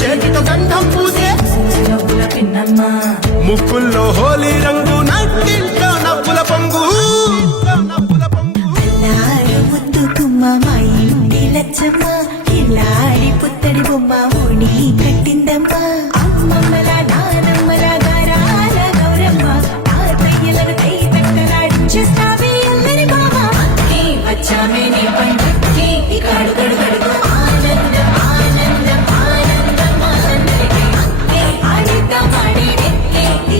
చేతితో గంధం పూసే ముక్కుల్లో హోలీ రంగు నట్టింట్లో నవ్వుల పొంగు ముద్దు కుమ్మ మా ఇంటి లచ్చమ్మ ఇల్లాడి పుత్తడి బొమ్మ ఓణి కట్టిందమ్మా అమ్మమ్మల నానమ్మల గారాల గౌరమ్మ తాతయ్యలను కై తట్టలాడించేస్తావే అందరి బావ వచ్చామే నీ పండుగకి కాడు గడు గడుగు ఆనందం ఆనందం ఆనందం ఆనందరికీ ఆడిద్దాం ఆడిడే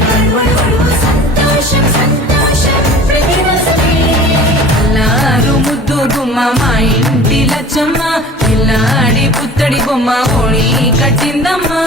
గడువడు సంతోషం సంతోషం ప్రతివసమే అల్లారు ముద్దు గుమ్మ మా ఇంటి లచ్చమ్మ పిల్లాడి పుత్తడి బొమ్మ ఓణి కట్టిందమ్మా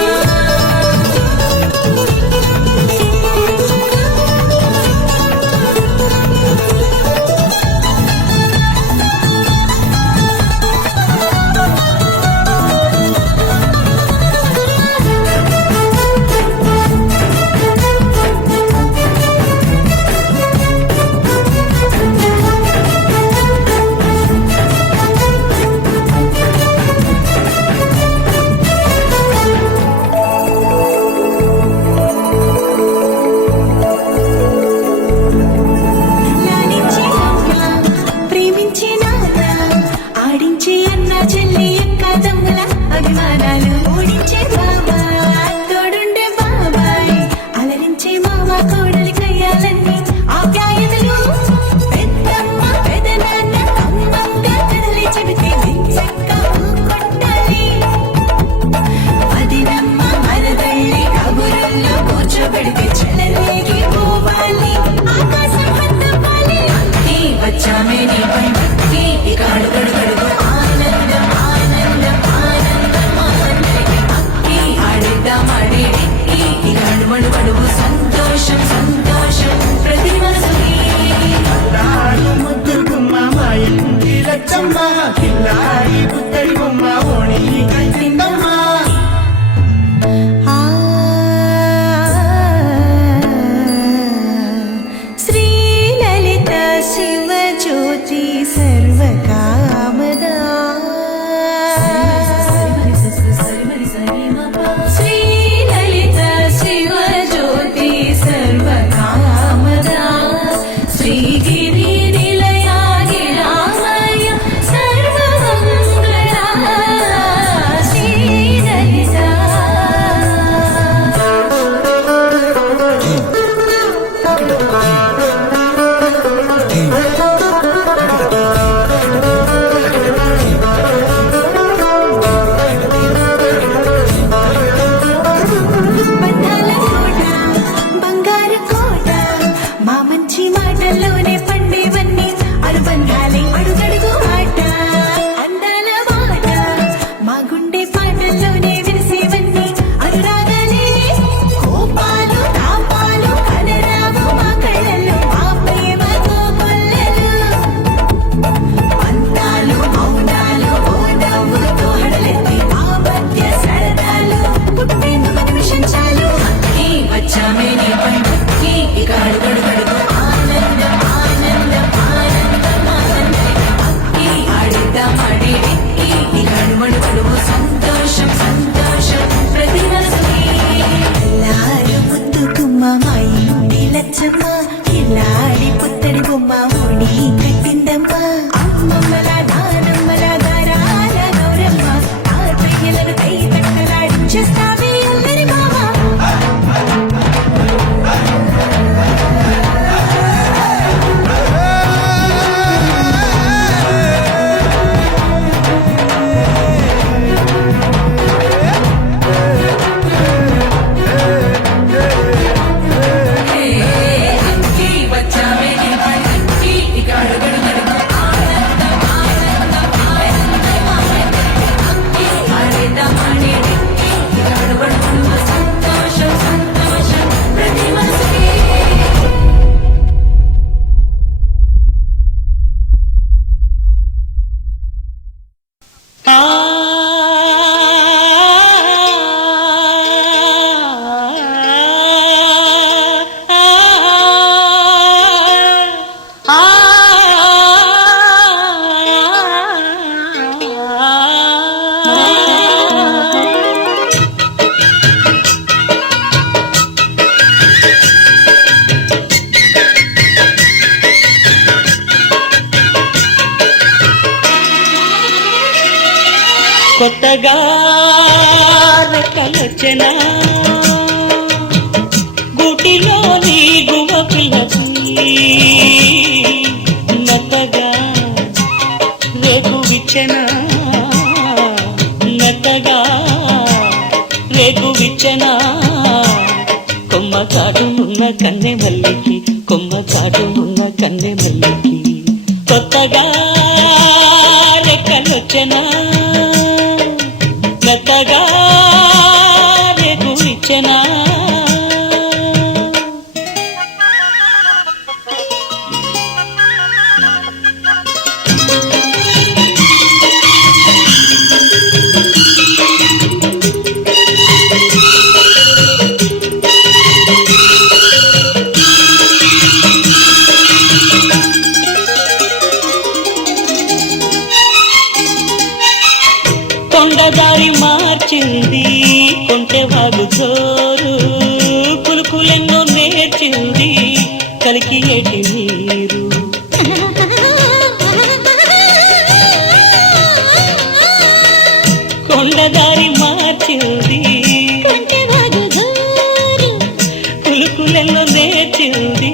సంతోషం సంతోషం ప్రతివసమే ముద్దు గుమ్మ మా ఇంటి లచ్చమ్మ పిల్లాడి పుత్తడి బొమ్మ ఓణి కట్టిందమ్మా శ్రీలలిత శివజ్యోతి సర్వకామదా శ్రీలలిత శివజ్యోతి సర్వకామదా శ్రీగిరి నిలయాగి రామయ్య సర్వ మెత్తగా రెక్కలొచ్చెనా గూటిలోని గువ్వ పిల్లకి మెత్తగా రేకు విచ్చెనా మెత్తగా రేకు విచ్చెనా కొమ్మ కాటు ఉన్న కన్నె మల్లికి కొమ్మ కాటు ఉన్న కన్నె మల్లికి కొత్తగా రెక్కలొచ్చెనా మెత్తగా రేకు విచ్చెనా కొండదారి మార్చింది కొంటె వాగు జోరు కులుకులెన్నో నేర్చింది కలికి ఏటి నీరు కొండదారి మార్చింది కులుకులెన్నో నేర్చింది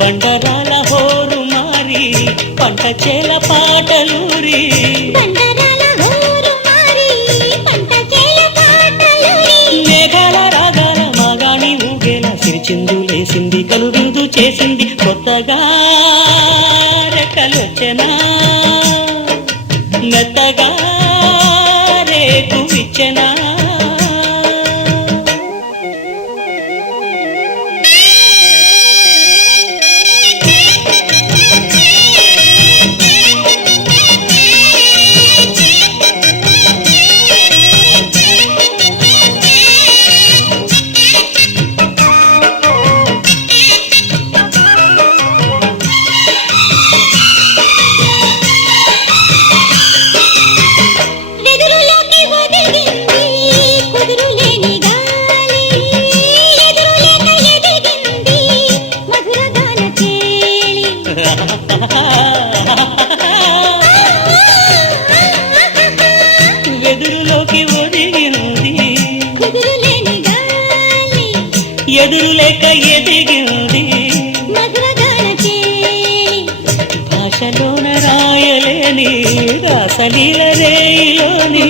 బండరాల హోరు మారి పంట చేల పాటలూరి మేఘాల రాగాల మాగాణి ఊగేలా సిరిచిందు లేసింది కలువిందు చేసింది కొత్తగా రెక్కలొచ్చెనా మెత్తగా రేకు విచ్చెనా వెదురులోకి ఒదిగింది ఎదురులేక ఎదిగింది భాషలోన రాయలేని రాసలీల రేయిలోని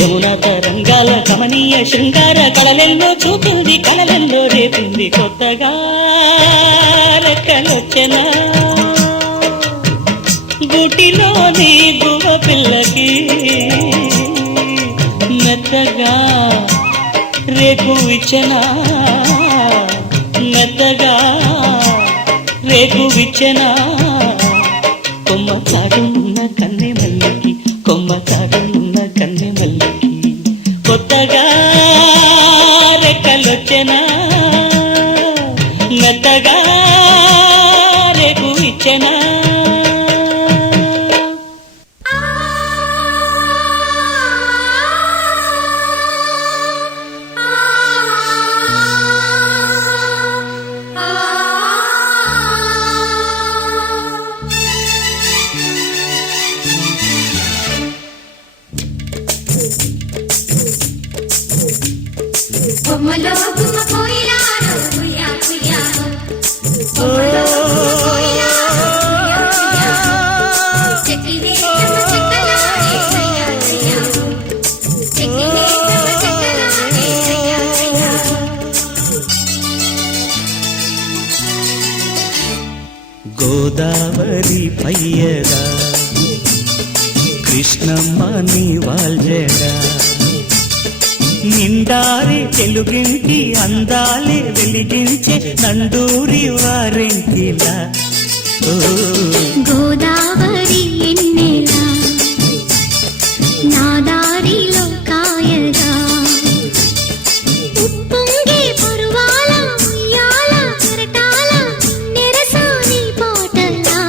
యమునా తరంగాల కమనీయ శృంగార కళలెన్నో చూపింది కళలెన్నో రేపింది కొత్తగా రెక్కలొచ్చెనా గుటిలోని గువ్వ పిల్లకి మెత్తగా రేకు విచ్చెనా మెత్తగా రేకు విచ్చెనా కొమ్మ చాటున్న కన్నె మల్లికి కొమ్మ చాటున్న కన్నె మల్లికి కొత్తగా రెక్కలొచ్చెనా మెత్తగా రేకు విచ్చెనా బొమ్మలో గుమ్మ కోయిలాడు కుయ్యా కుయ్యా బొమ్మలో గుమ్మ కోయిలాడు కుయ్యా కుయ్యా చెక్కినే తమ చెక్కలాడే కయ్యా కయ్యా చెక్కినే తమ చెక్కలాడే కయ్యా కయ్యా గోదావరి పయ్యరా కృష్ణమ్మ నీ వాల్జడా నిండారి తెలుగింటి అందాలే వెలిగించే నండూరి వారెంకిలా గోదావరి ఎన్నెలా నా దారిలో కాయగా ఉప్పొంగే పరువాల ఉయ్యాల కెరటాల నెరసాని పాటలా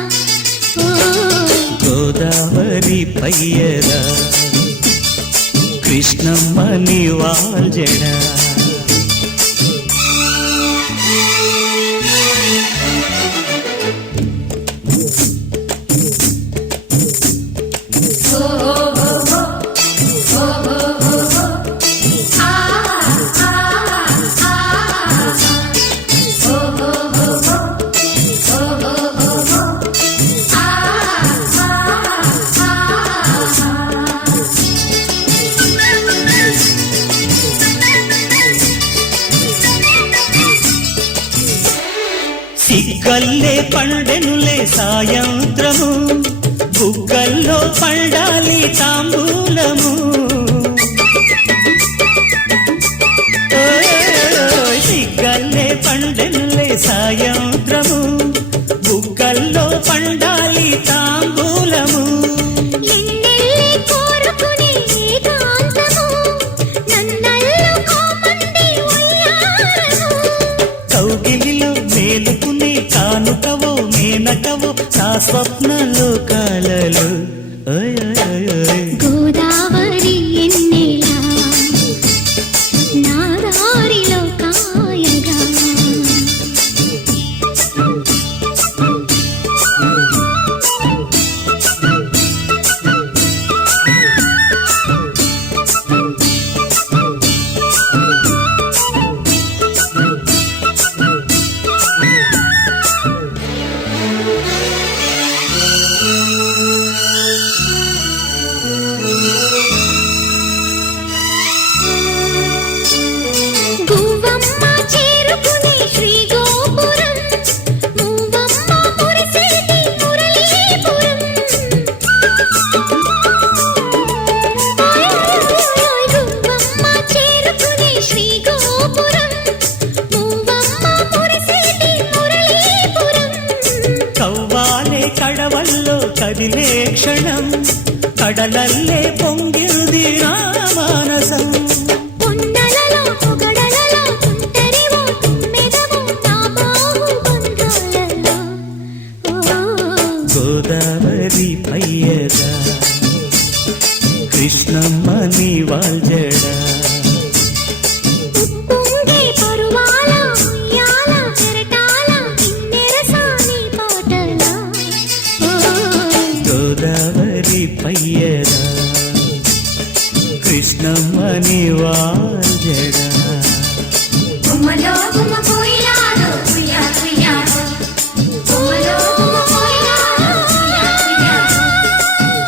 గోదావరి పయ్యరా కృష్ణమ్మ నీ వాల్జడా సిగ్గల్లే పండెనులే సాయంత్రము బుగ్గల్లో పండాలి తాంబూలము సిగ్గల్లే పండెనులే సాయంత్రము బుగ్గల్లో పండాలి తాంబూలము ఎన్నెల్లి కోరుకునే ఏకాంతము నన్నల్లు కోమంది ఉయ్యారము కౌగిలిలో మేలుకునే కానుకవో మేనకవో నా స్వప్న లోకాలలో ఓయ్ ఓయ్ ఓయ్ ఓయ్. గోదావరి ఎన్నెలా నా దారిలో కాయగా గువ్వమ్మ చేరుకునే శ్రీగోపురం మూవమ్మ మురిసేటి మురళీపురం గువ్వమ్మ చేరుకునే శ్రీగోపురం మూవమ్మ మురిసేటి మురళీపురం కవ్వాలే కడవల్లో కదిలే క్షణం కడలల్లే పొంగిరుది నా మానసం పొన్నలలో పొగడలలో తుంటరివో తుమ్మెదవో నా బాహుబంధాలలో గోదావరి పయ్యదా కృష్ణమ్మ నీ వాల్జడా ఉప్పొంగే పరువాల ఉయ్యాల కెరటాల కిన్నెరసాని పాటల గోదావరి పయ్యదా కృష్ణమ్మ నీ వాల్జడా గుమ్మలో గుమ్మ పోయినాడు కుయ్యా కుయ్యా గుమ్మలో గుమ్మ పోయినాడు కుయ్యా కుయ్యా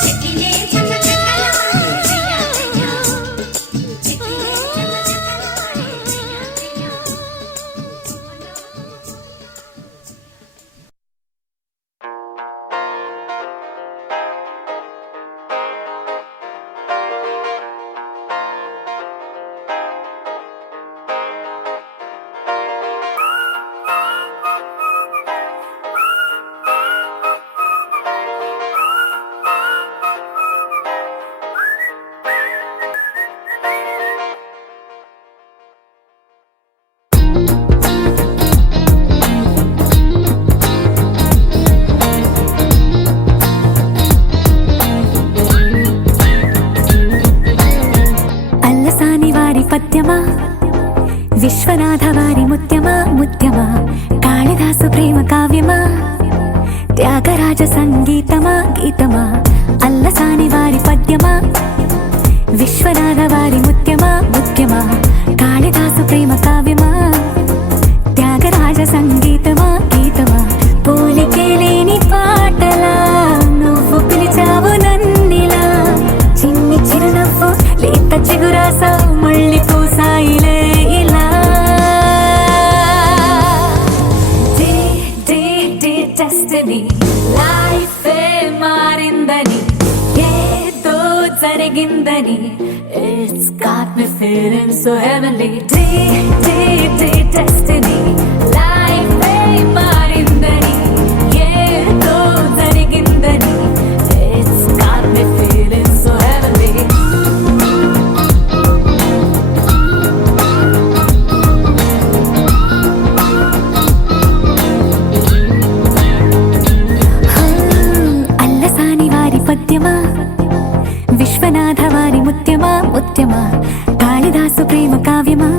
చెక్కిలే చెమ్మ చెక్కలాడే కుయ్యా కుయ్యా చెక్కిలే చెమ్మ చెక్కలాడే కుయ్యా కుయ్యా అల్లసాని వారి పద్యమా విశ్వనాథ వారి ముత్యమా ముత్యమా కాళిదాసు ప్రేమ కావ్యమా త్యాగరాజ సంగీతమా గీతమా అల్లసాని వారి పద్యమా విశ్వనాథ వారి ముత్యమా ముత్యమా కాళిదాసు ప్రేమ కావ్యమా త్యాగరాజ సంగీతమా గీతమా పోలికే లేని పాటలా నువ్వు పిలిచావు నన్నిలా చిన్ని చిరునవ్వు లేత చిగురాసా మళ్ళీ పూసాయిలే ఇలా డే డే డే డెస్టినీ లైఫే మారిందని ఏదో జరిగిందని It's got me feeling so heavenly day day day destiny లైఫే మారిందని ఏదో జరిగిందని It's got me feeling so heavenly Allasani వారి పద్యమా విశ్వనాథ వారి ముత్యమా ముత్యమా కాళిదాసు ప్రేమ కావ్యమా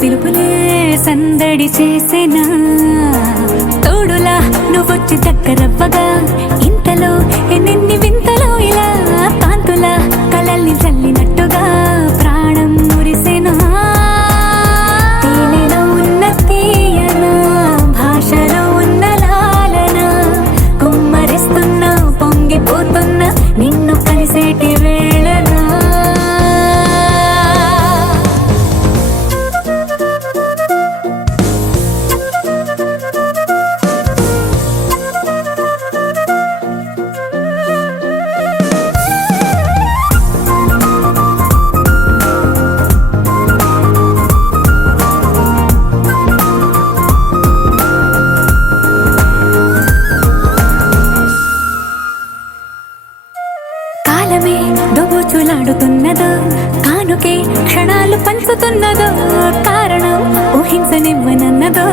పిలుపులే సందడి చేసేనా తోడులా నువ్వొచ్చి దగ్గరవ్వగా ఇంతలో ఎన్నెన్ని వింతలో ఇలా కాంతుల కలల్ని చల్లినట్టుగా ప్రాణం మురిసెనా తేనెలో ఉన్న తీయన భాషలో ఉన్న లాలన కుమ్మరిస్తున్నా పొంగిపోతున్నా నిన్ను కలిసేటి వేళనా కాలమే దొబుచులాడుతున్నదో కానుకే క్షణాలు పంచుతున్నదో కారణం ఊహించనివ్వనన్నదో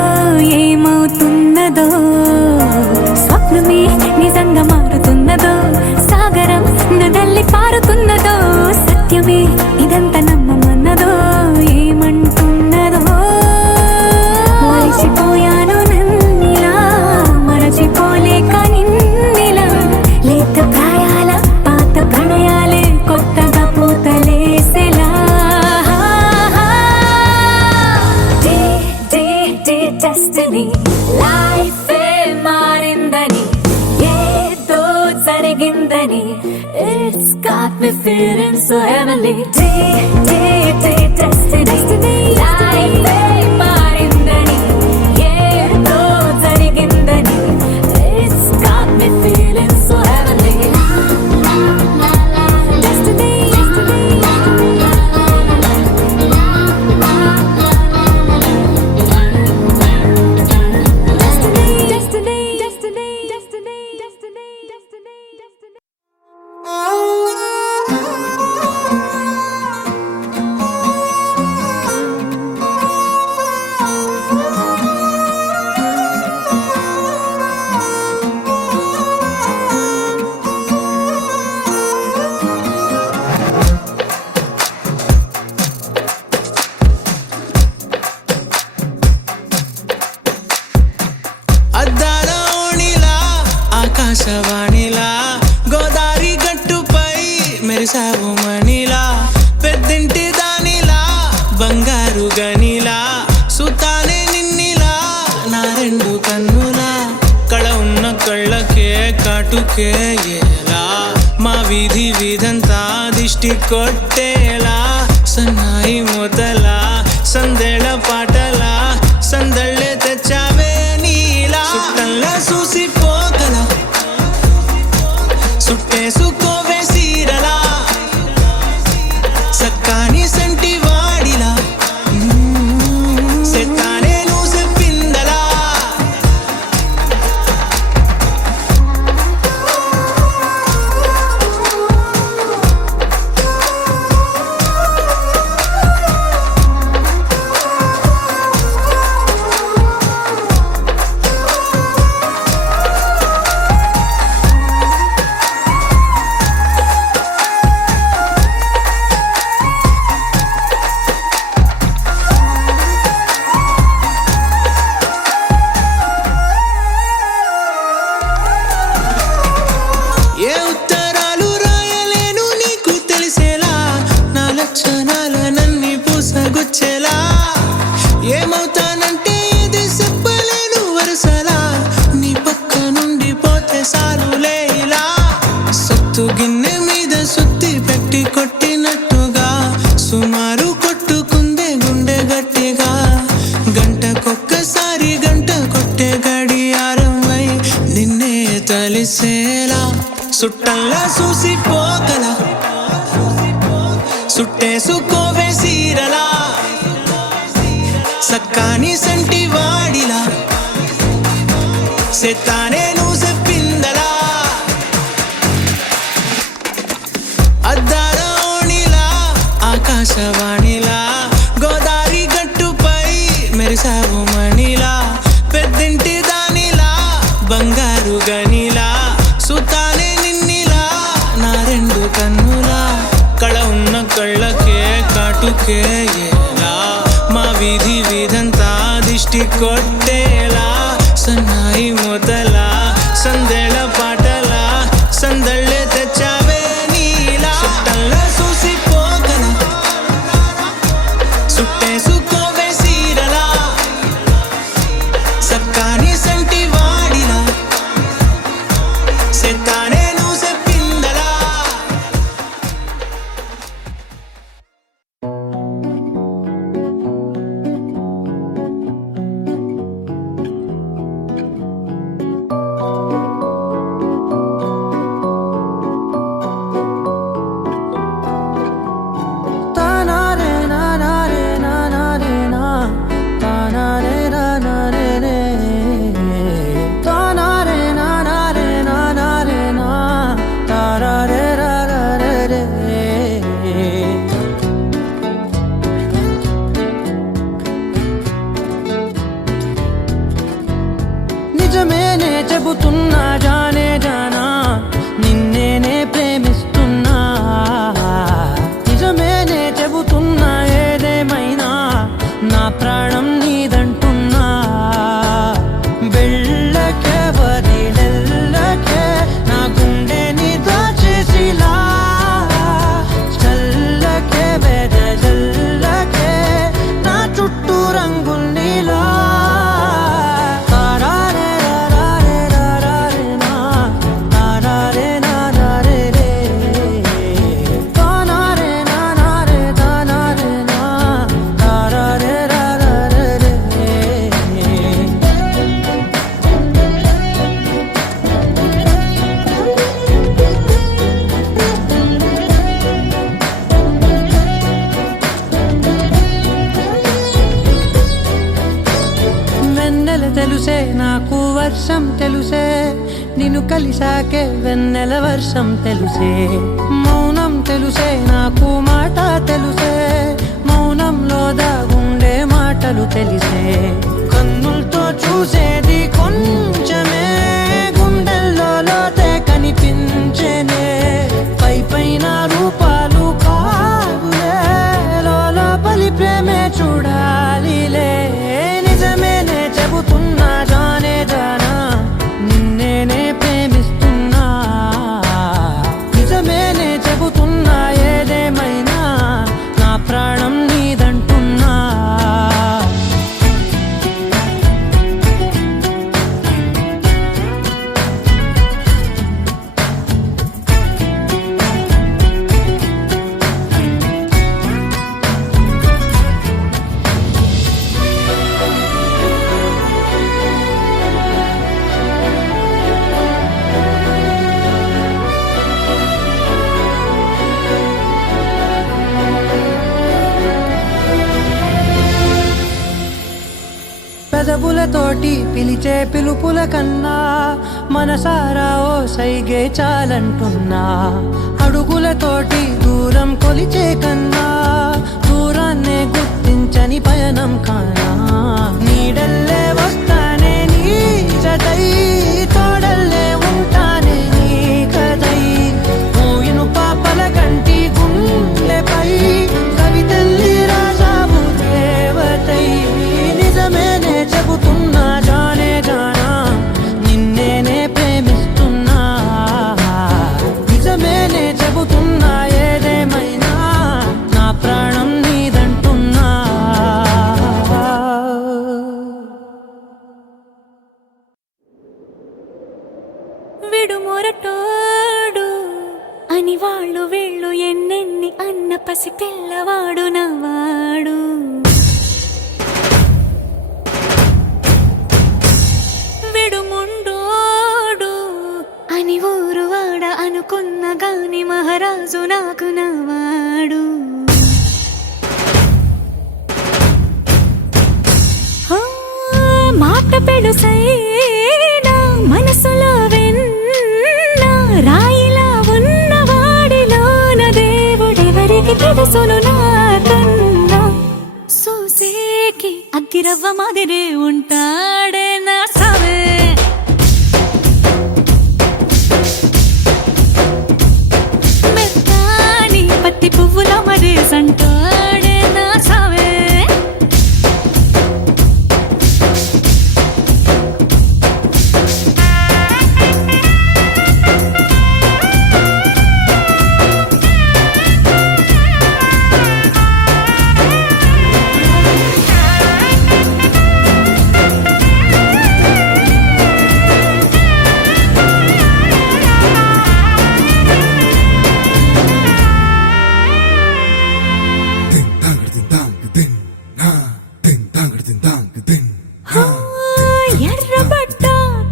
ఏమవుతున్నదో స్వప్నమే నిజంగా మారుతున్నదో సాగరం నడల్లి పారుతున్నదో సత్యమే ఇదంతా నమ్మమన్నదో ఏమంటున్నదో మరిచిపోయాను నన్నిలా మరచిపోలేక నిన్నిలా లేత ప్రాయాల పాత ప్రణయాలే కొత్తగా పూతలేసేలా డే డే డే డెస్టినీ లైఫే మారిందని ఏదో జరిగిందని It's got me feeling so heavenly Day day day destiny లైఫే మారిందని ఏదో జరిగిందని It's got me feeling so heavenly Destiny Destiny Destiny Destiny Destiny అద్దాల ఓణిలా ఆకాశవాణిలా గోదారి గట్టుపై మెరిసావు మణిలా పెద్దింటి దానిలా బంగారు గనిలా సుతానే నిన్నిలా నా రెండు కన్నులా కళ ఉన్న కళ్ళకే కాటుకే ఎలా మా వీధి వీధంతా దిష్టి కొట్టేలా సన్నాయి మొదలా సందేళ పాటలా సందళ్ళే తెచ్చావే నీలా సుట్టల్లా చూసిపోగల సుట్టేసుకోవే సీరలా సక్కాని సంటి వాడిలా సెత్తానే నువ్వు చెప్పిందలా ఏ ఉత్తరాలు రాయలేను నీకు తెలిసేలా నా లక్షణాలనన్నీ పూసగుచ్చేలా ఏమవుతానంటే ఇది చెప్పలేను వరుసలా నీ పక్క నుండి పోతే సారులే ఇలా సత్తు గిన్నె మీద సుత్తి పెట్టి కొట్టినట్టుగా సుమారు కొట్టుకుందే గుండె గట్టిగా గంటకొక్కసారి గంట కొట్టే గడియారమై నిన్నే తలిసేలా సుట్టల్లా చూసిపోగల సుట్టేసుకోవే సీరలా సక్కాని సంటి వాడిలా సెత్తానే నువ్వు చెప్పిందలా అద్దాల ఓణిలా ఆకాశవాణిలా గోదారి గట్టుపై మెరిసావు మణిలా పెద్దింటి దానిలా బంగారు గనిలా సుతానే నిన్నిలా నా రెండు కన్నులా కళ ఉన్న కళ్ళకే కాటుకే ఎలా మా వీధి తెలుసే నాకు వర్షం తెలుసే నిన్ను కలిసాకే వెన్నెల వర్షం తెలుసే మౌనం తెలుసే నాకు మాట తెలుసే మౌనంలో దాగుండే మాటలు తెలిసే కన్నులతో చూసేది కొంచెమే గుండెల్లో లోతే కనిపించేనే పై పైన రూపాలు కాదులే లోపలి ప్రేమే చూడాలిలే నిజమేనే చెబుతున్నా జానే జానా నిన్నేనే ప్రేమిస్తున్నా నిజమేనే చెబుతున్నా ఏదేమైనా నా ప్రాణం నీదంటున్నా పెదవులతోటి పిలిచే పిలుపుల కన్నా మనసారా ఓ సైగే చాలంటున్నా అడుగులతోటి దూరం కొలిచే కన్నా దూరాన్నే గుర్తించని పయనం కానా నీడల్లే వస్తానే నీ జతై తోడల్లే ఉంటానే నీ కదై ఊయిను పాపల కంటి గుండెపై కవితల్లి రాజావు దేవతై నిజమేనే చెబుతున్నా జానే జానా నిన్నేనే ప్రేమిస్తున్నా నిజమేనే చెబుతున్నా ఏదేమైనా నా ప్రాణం నీదంటున్నా విడుమొరటోడు అని వాళ్ళు వీళ్ళు ఎన్నెన్ని అన్న పసి పిల్లవాడు నవ్వాడు విడుముండోడు అని ఊరు వాడ అనుకున్న గాని మహారాజు నాకు నవ్వాడు ఆ, మాట పెడుసైనా మనసులో వెన్న రాయిలా ఉన్నవాడిలోన దేవుడెవరికి తెలుసును నాకన్నా సూసేకి అగ్గిరవ్వ మాదిరే ఉంటాడే నా సావే మెత్తాని పత్తి పువ్వుల మరేసంటాడే నా సావే ఎర్రబడ్డ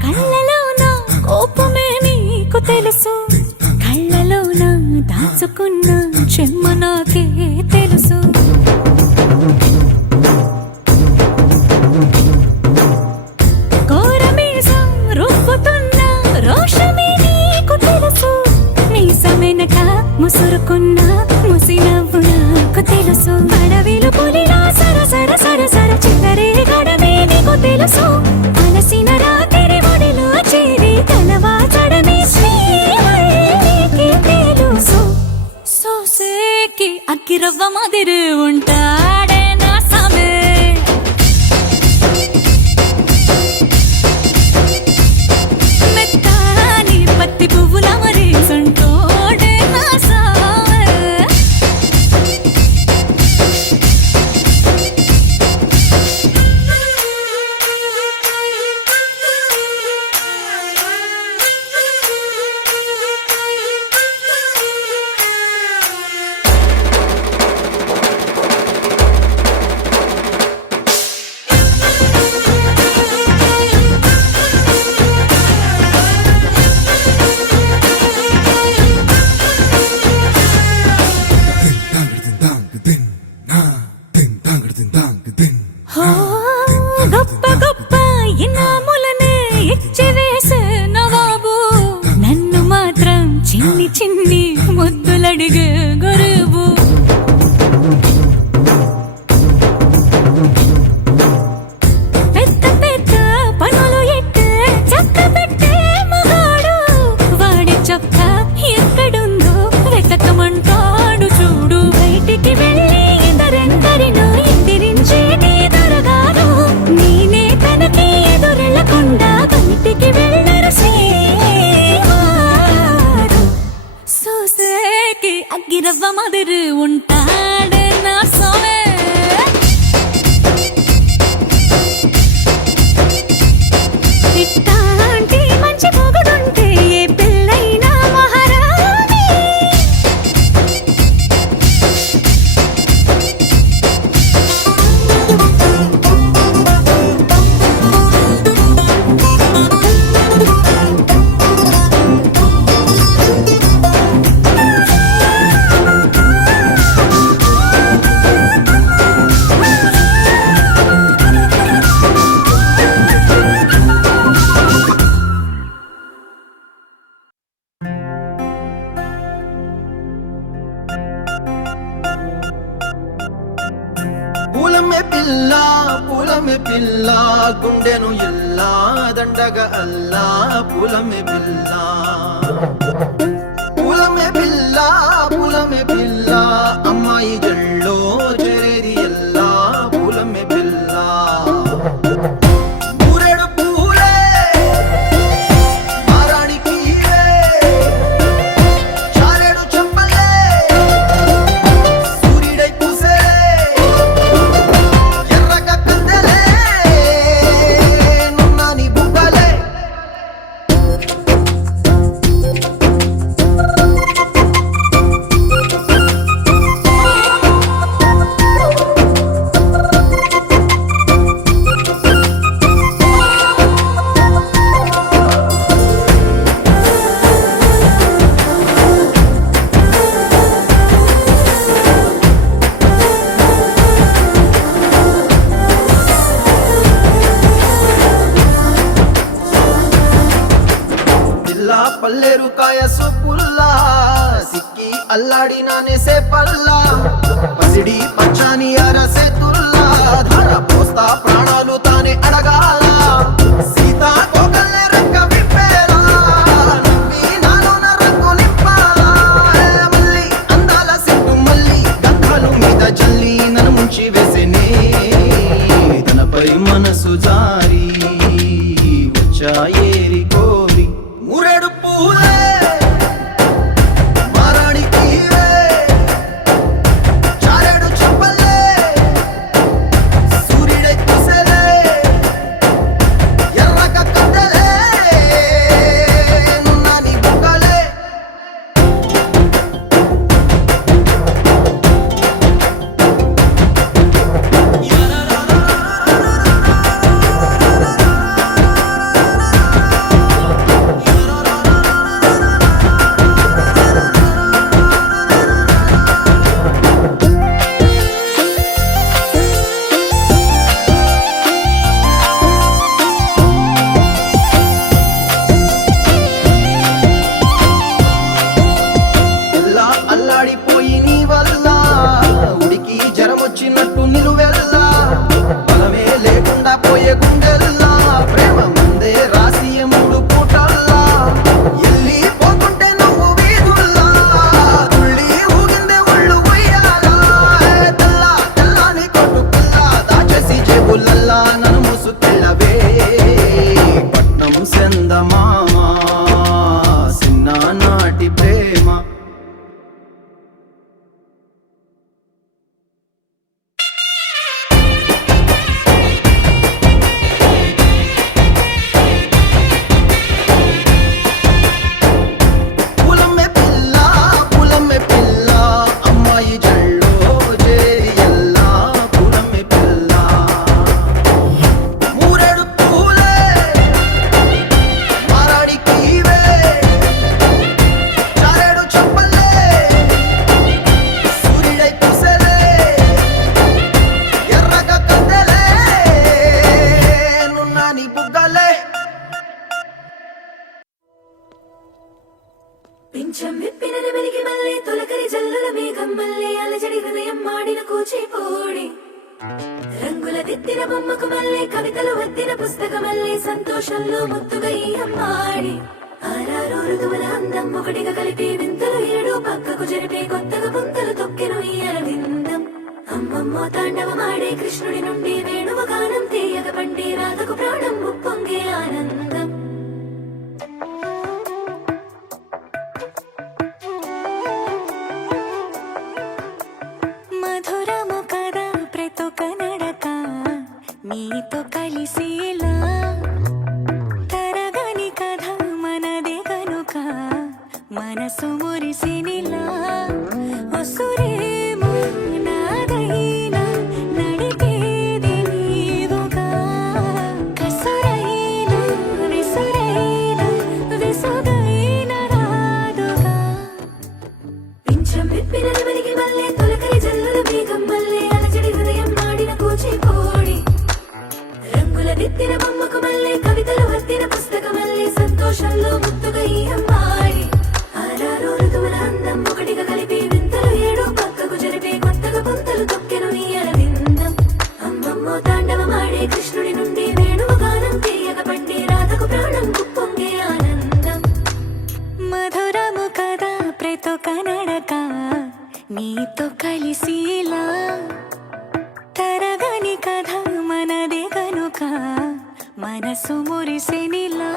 కళ్ళలోన కోపమే నీకు తెలుసు కళ్ళలోన దాచుకున్న చెమ్మ నాకే తెలుసు కోరమీసం రుబ్బుతున్న రోషమే నీకు తెలుసు మీసమెనక ముసురుకున్న ముసినవ్వు నాకు తెలుసు అడవిలు పులిలా సరసర సరసర చిల్లరే గడమే నీకు తెలుసు అలసిన రాత్రి ఒడిలో చేరి తలవాచడమే శ్రీవల్లికి తెలుసు సోసేకి అగ్గిరవ్వ మాదిరి ఉంటాడే నా సామే మెత్తాని పత్తి పువ్వుల మరేసంటోడే నా సామే ఉంటాడే నా సోమే ఇట్టాంటి మంచి మొగుడుంటే ఏ పిల్లైనా మహారాణి పూలమే పిల్ల గుండెను ఇల్లా దండగ అల్లా పూలమే పిల్ల అమ్మాయి జల్లో చేరేది ఎల్లా పూలమే పిల్ల పూరెడు పూలే మారాడికి చారెడు చెప్పలే సూర్యుడై పూసే ఎర్రగా కందెలే నున్నాని బుగ్గలే పిల్ల పల్లేరు కాయ సొప్పుల్లా సిక్కి అల్లాడినానే సే పల్లా పసిడి పచ్చాని అరసే తుల్లా ధార పోస్తా ప్రాణాలు తానే అడగాల సీతా కోగల్లే రెక్క విప్పేలా నవ్వి నాలోన రంగు నింపాలా మళ్ళీ అందాల సిట్టు మళ్ళీ గంధాలు మీద జల్లి నన్ను ముంచి వేసేనే తనపై మనసు జారి వచ్చాయేరి కోరి మురెడు పూలే మారాడికి చారెడు చెప్పలే సూర్యుడై పూసలే ఎర్రగా కందెలే నున్నాని బుగ్గలే ఎల్లా అల్లాడిపోయి నీ వల్ల ఉడికి జరమొచ్చినట్టు నిలువెల్లా బలమే లేకుండా పోయే గుండెల్లా ప్రేమ ముందే రాసి మూడు పూటల్లా ఎల్లి పోతుంటే నువ్వు వీధుల్లా తుళ్ళి ఊగిందే ఒళ్ళు ఉయ్యాలా తెల్లాని కొట్టు పిల్ల దాచేసి జేబులల్లా నన్ను మూసుకెళ్ళవే పట్నం సెందమామా చిన్ననాటి ప్రేమ పూలమే పిల్ల అమ్మాయి జల్లో చేరి ఎల్లా పూలమే పిల్ల మూరెడు పూలే మారాడికి చారెడు చెప్పలే సూర్యుడై పూసలే ఎర్రగా కందెలే నున్నాని బుగ్గలే పింఛం విప్పిన వెలిగి మళ్ళీ తొలకరి జల్లుల మేఘం మళ్ళీ అలజడి హృదయం మాడిన కూచిపోడి రంగుల దిద్దిన బొమ్మకు మళ్ళీ కవితలు వద్దిన పుస్తకం మళ్ళీ సంతోషంలో ముద్దుగా ఈ అమ్మాడి ఆరారు ఋతువుల అందం ఒకటిగా కలిపి వింతలు ఏడు పక్కకు జరిపే కొత్తగా పుంతలు తొక్కెను ఈ అరవిందం అమ్మమ్మో తాండవమాడే కృష్ణుడి నుండి వేణువ గానం తీయగ పండి రాధకు ప్రాణం ఉప్పొంగే ఆనందం ఒక నడక నీతో కలిసేలా తరగని కథ మనదే కనుక మనసు మురిసినిలా ఒసురేమో నాదైనా నడిపేది నీవుగా కసురైనా విసురైనా విసుగైన రాదుగా పింఛం విప్పిన నెమలికి మల్లె తొలకరి జల్లుల మేఘం మల్లె అలజడి హృదయం మాడిన కూచిపూడి రంగుల దిద్దిన బొమ్మకు మల్లె కవితలు వద్దిన పుస్తకం మల్లె సంతోషంలో ముద్దుగా ఈ అమ్మాడి ఆరారు ఋతువుల అందం ఒకటిగా కలిపి వింతలు ఏడు పక్కకు జరిపే కొత్తగా పుంతలు తొక్కెను ఈ అరవిందం అమ్మమ్మో తాండవమాడే కృష్ణుడి నుండి వేణువు గానం తీయగ పండి రాధకు ప్రాణం కుప్పొంగే ఆనందం మధురము కదా ప్రతొక నడక నీతో కలిసిలా తరగని కథ మనదే కనుక మనసు మురిసెనిలా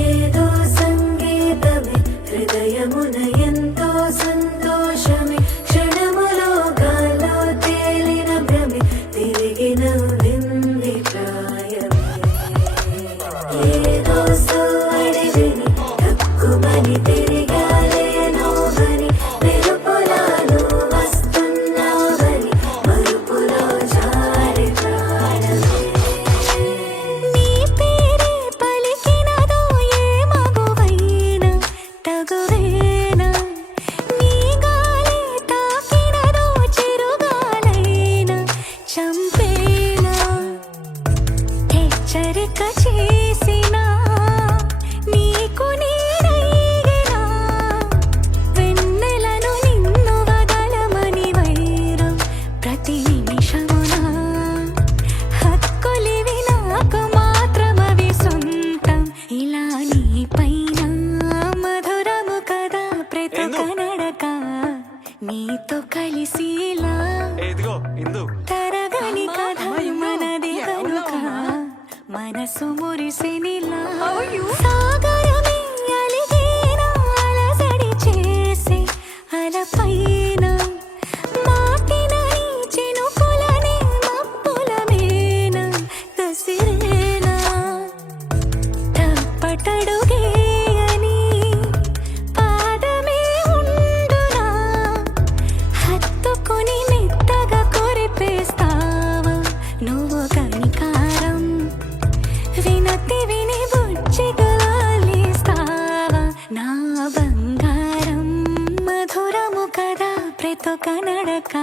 ఏదో సంగీతమే హృదయమున ఎంతో సంతోషమే క్షణములో గాల్లో తేలిన భ్రమే తిరిగి నవ్వింది ప్రాయమే ఏదో సవ్వడి విని తక్కువని తిరిగాలే నోవని మెరుపులాను వస్తున్నావని మరుపులో జారి ప్రాణమే నీ పేరే పలికినదో ఏ మగువైనా తగువేనా నీ గాలే తాకినదో చిరుగాలైనా చంపేనా హెచ్చరిక చేసినా నీకు నేనైనా వెన్నెలను నిన్ను వదలమని వైరం ప్రతి నిమిషమున హక్కులివి నాకు మాత్రమవి సొంతం ఇలా నీ పైన మధురము కదా ప్రతొక నడక నీతో కలిసిలా ఇదిగో ఇందు తరగని కథ మనదే కనుక మనసు మురిసెనిలా సాగరమే అలిగేనా అలజడి చేసే అలపైన మాటిన నీ చినుకులనే మబ్బుల మేన కసిరేనా తప్పటడుగేయని పాదమే ఉండునా హత్తుకొని మెత్తగా కొరిపేస్తావా నువ్వు కనికారం వినతి విని బుజ్జిగలాలిస్తావా నా బంగారం మధురము కదా ప్రతొక నడక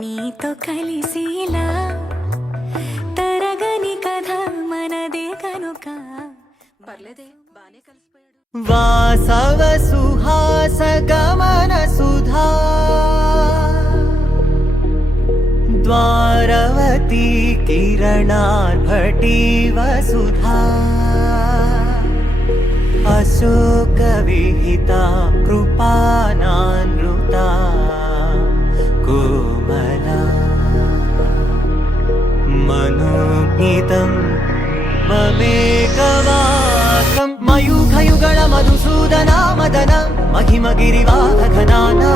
నీతో కలిసిలా తరగని కథ మనదే కనుక వాసవ సుహాస గమన సుధా द्वारवती किरणार्भटी वसुधा अशोकविहिता कृपानानृता कोमला मनोज्ञितं ममेकवाकं मयूखयुगळ मधुसूदना मदन महिमगिरिवाहघनाना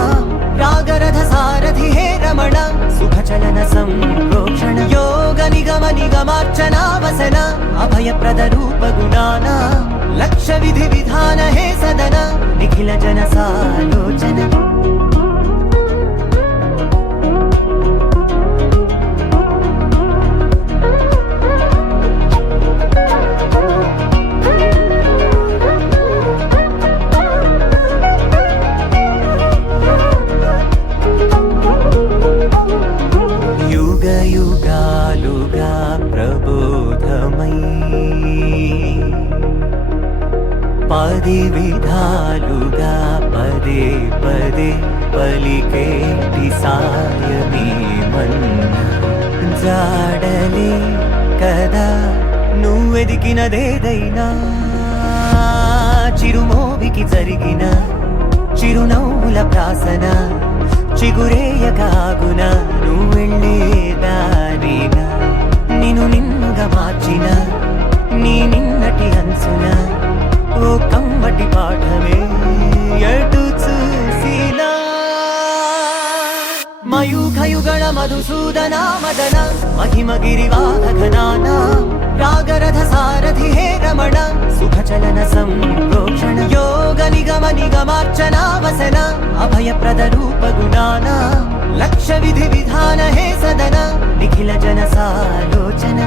रागरथ सारथि हे रमण सुखचलन संप्रोक्षण योग निगम निगमार्चना वसन अभयप्रद रूप गुणाना लक्ष्य विधि विधान हे सदन निखिल जन सालोचन युग युगालुगा प्रबोधमयी पदि विधालुगा पदे पदे पलिकेटि सायमे मन्न जाडले कदा నువ్వెదికినదేదైనా చిరుమోవికి జరిగిన చిరునవ్వుల ప్రాసన చిగురేయకాగున నువ్వెళ్ళే దారి పాఠమే ఎటు చూసినా మయూఖయుగణ మధుసూదన మదన మహిమ గిరివాహఘనాన రాగరథ సారథి హే రమణ సుఖచలన సంప్రోక్షణ యోగ నిగమ నిగమార్చనా వసన అభయప్రద రూప గుణాన లక్ష్య విధి విధాన హే సదన నిఖిల జన సాలోచన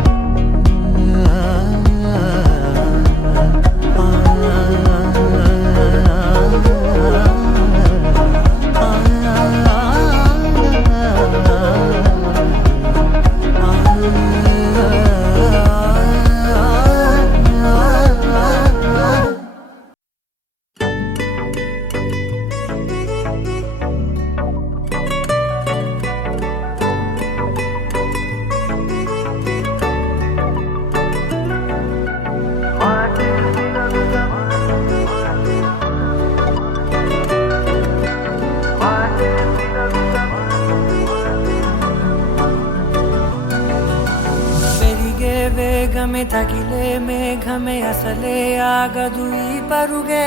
వేగమే తగిలే మేఘమే అసలే ఆగదు ఈ పరుగే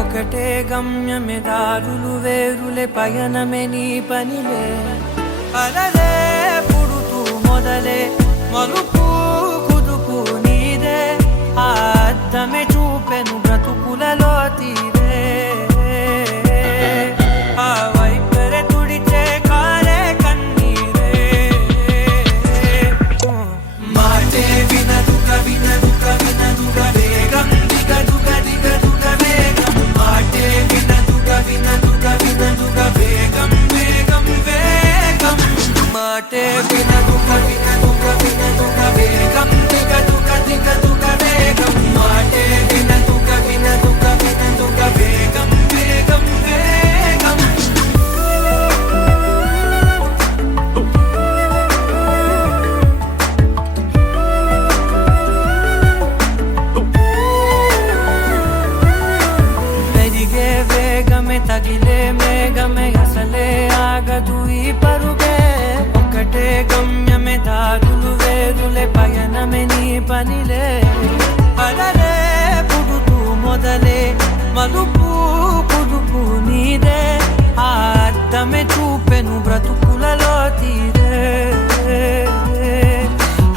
ఒకటే గమ్యమే దారులు వేరులే పయనమే నీ పనిలే అలలే పుడుతూ మొదలే మలుపు కుదుపు నీదే ఆ అద్దమే చూపెను బ్రతుకులలో తీరే ఆ వైపరే తుడిచే కాలే కన్నీరే మాటే వినదుగ వినదుగ వినదుగ వేగం దిగదుగ దిగదుగ వేగం మాటే వినదుగ వినదుగ వినదుగ వేగం వేగం వేగం మాటే వినదుగ వినదుగ వినదుగ వేగం దిగదుగ దిగదుగ వేగం మాటే వినదుగ వినదుగ వినదుగ వేగం వేగం వేగం పెరిగే వేగమే తగిలే మేఘమే అసలే ఆగదు ఈ పరుగే ఒకటే గమ్యమే దారులు వేరులే పయనమే నీ పనిలే అలలే పుడుతూ మొదలే మలుపు కుదుపు నీదే ఆ అద్దమే చూపెను బ్రతుకులలో తీరే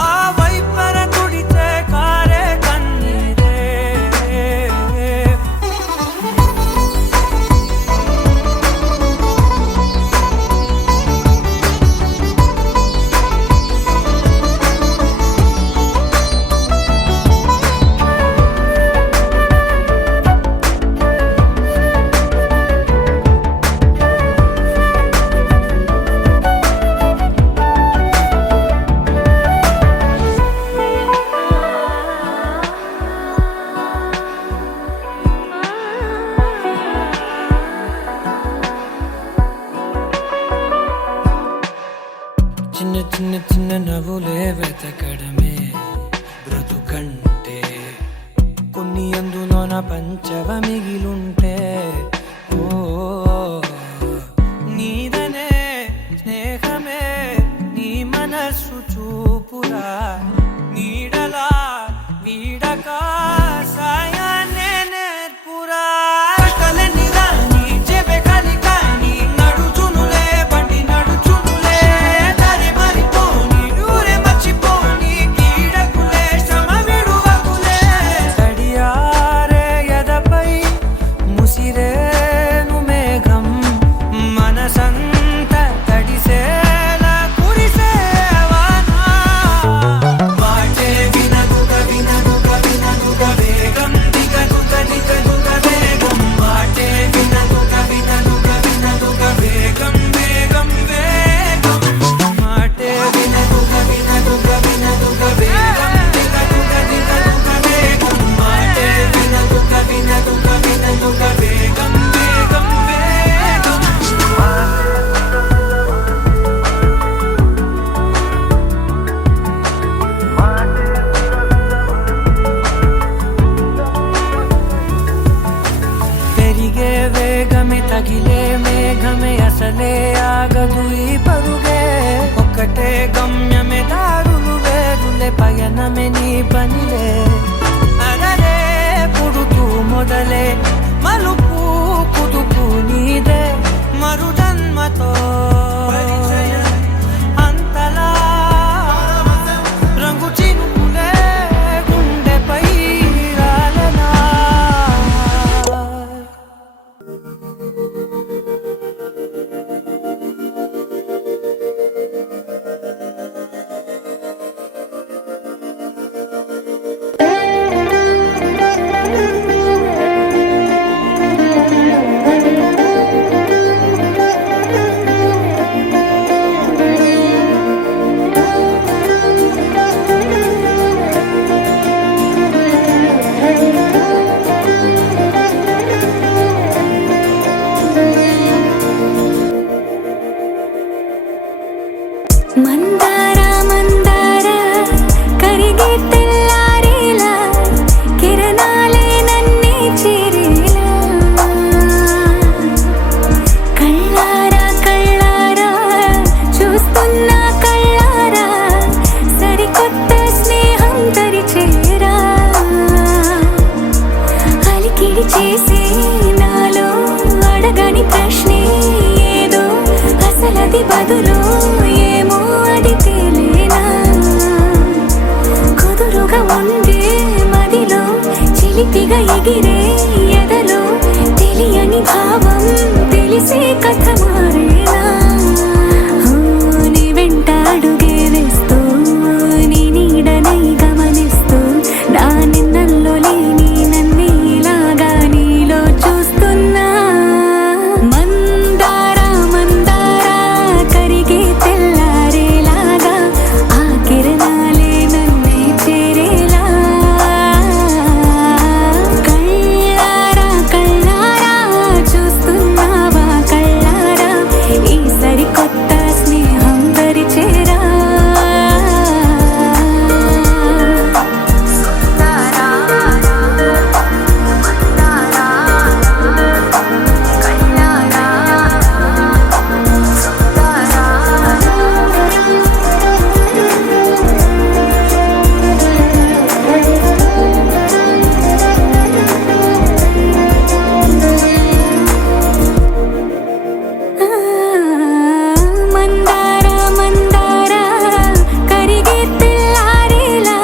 ఆ వైపర తుడిచే కారే కన్నీరే చిన్న చిన్న చిన్న నవ్వులే వెతకడమే బ్రతుకంటే కొన్ని అందులోన పంచవ మిగిలుంటే ఓ నీదనే స్నేహమే నీ మనస్సు చూపురా నీడలా వీడక సాయాన్నే నేర్పురా కలని రాని చెబె కలి కాని నడుచునులే బండి నడుచునులే దారి మరిపోని ఊరే మర్చిపోని కీడకులే శ్రమ విడువకులే తడియారే ఎదపై ముసిరేను మేఘం మనసంత తడిసేలా కురిసేవానా మాటే వినదుగ వినదుగ వినదుగ వేగం దిగదుగ దిగదుగ వేగం మాటే వినదుగ వినదుగ వినదుగ వేగం వేగం వేగం మాటే వినదుగ వినదుగ వినదుగ వేగం దిగదుగ దిగదుగ వేగం మాటే వినదుగ వినదుగ వినదుగ వేగం వేగం వేగం పెరిగే వేగమే తగిలే మేఘమే అసలే ఆగదు ఈ పరుగే ఒక్కటే గమ్యమే దారులు వేరులే పయనమే నీ పనిలే అలలే పుడుతూ మొదలే మందార మందార కరిగే తెల్లారేలా కిరణాలే నన్నే చేరేలా కళ్ళారా కళ్ళారా చూస్తున్నా కళ్ళారా సరికొత్త స్నేహం తరిచేరా అలికిడి చేసే నాలో అడగని ప్రశ్నే ఏదో అసలది బదులు ఏమో అది తేలేనా కుదురుగా ఉండే మదిలో చిలిపిగా ఎగిరే ఎదలో తెలియని భావం తెలిసే కథ మారేనా నీ వెంట అడుగే వేస్తూ నీ నీడనై గమనిస్తూ నా నిన్నల్లో లేని నన్నే ఇలాగా నీలో చూస్తున్నా మందార మందార కరిగే తెల్లారేలాగా ఆ కిరణాలే నన్నే చేరేలా కళ్ళారా కళ్ళారా చూస్తున్నావా కళ్ళారా ఈ సరికొత్త స్నేహం పరిచేరా మందార మందార కరిగే తెల్లారేలా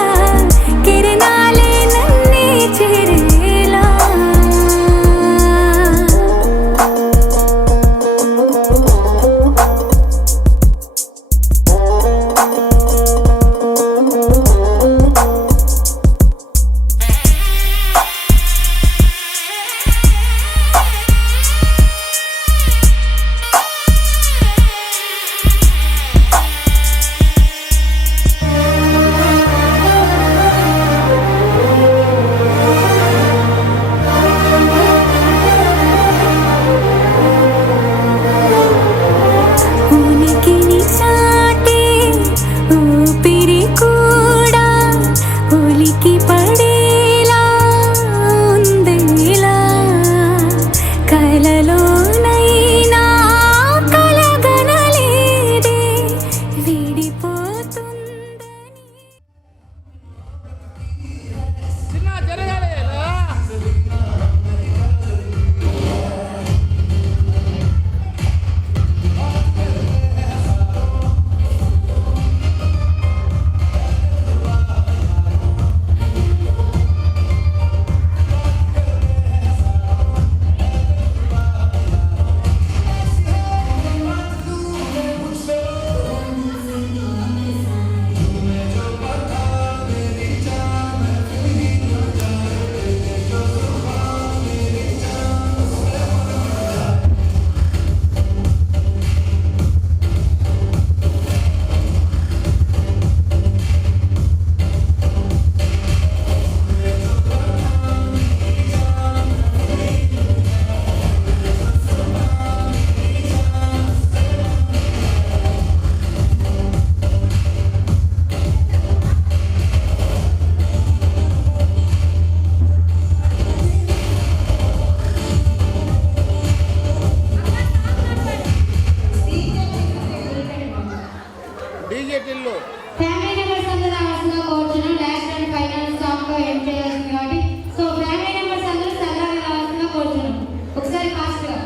కిరణాలే నన్నే చేరేలా ఉనికిని చాటే ఊపిరి కూడా ఉలికి పడేలా ఉందేలా కలలోనైనా కలగనలేదే విడిపోతుందని ఫ్యామిలీ మెంబర్స్ అందరూ రావాల్సిన కోరుచున్నాం. లాస్ట్ అండ్ ఫైనల్ సాంగ్ లో ఎంట్రీ చేస్తుంది కాబట్టి సో ఫ్యామిలీ మెంబర్స్ అందరూ సరదాగా రావాల్సిన కోరుచున్నాం. ఒకసారి ఫాస్ట్ గా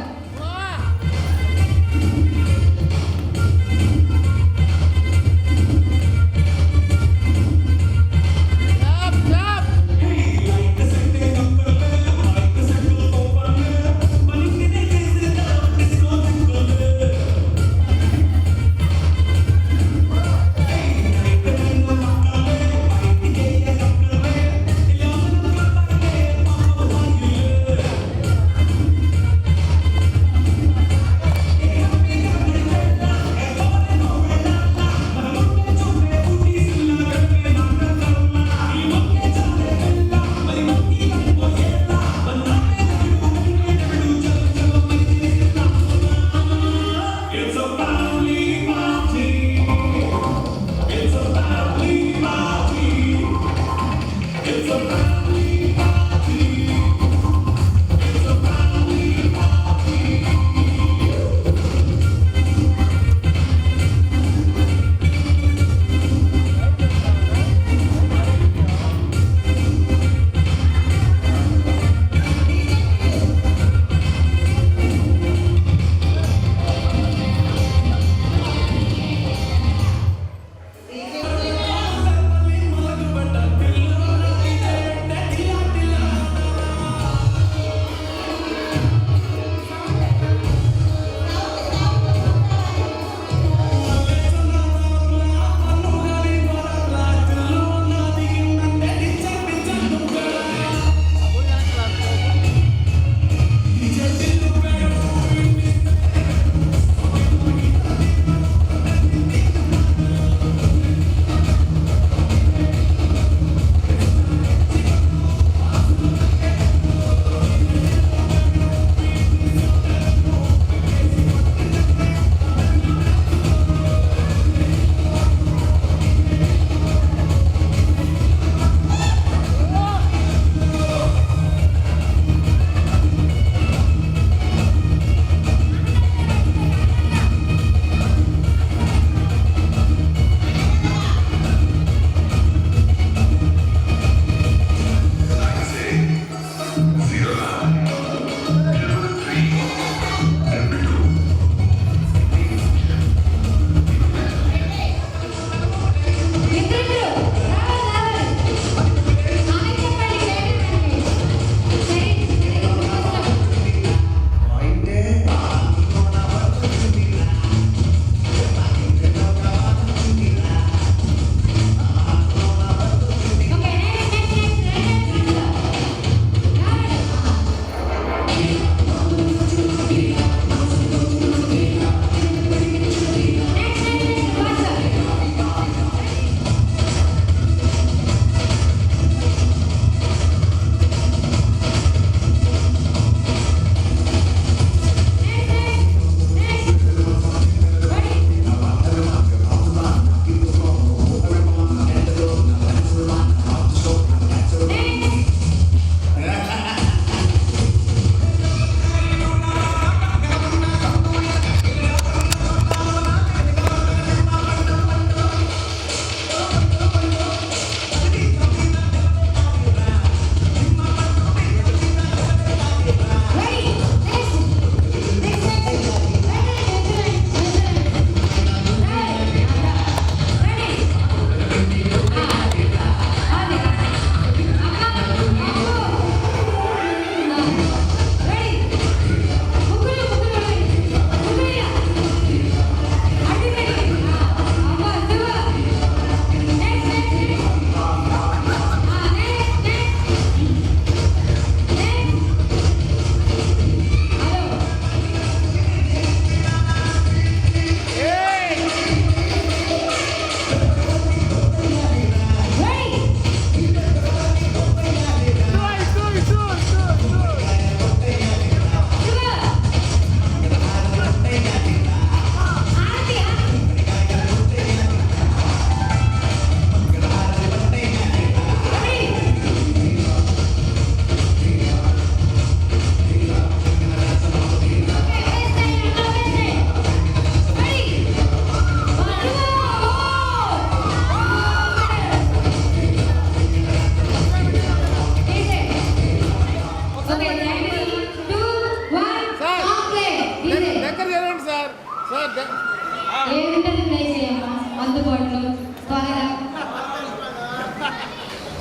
బాలయ్య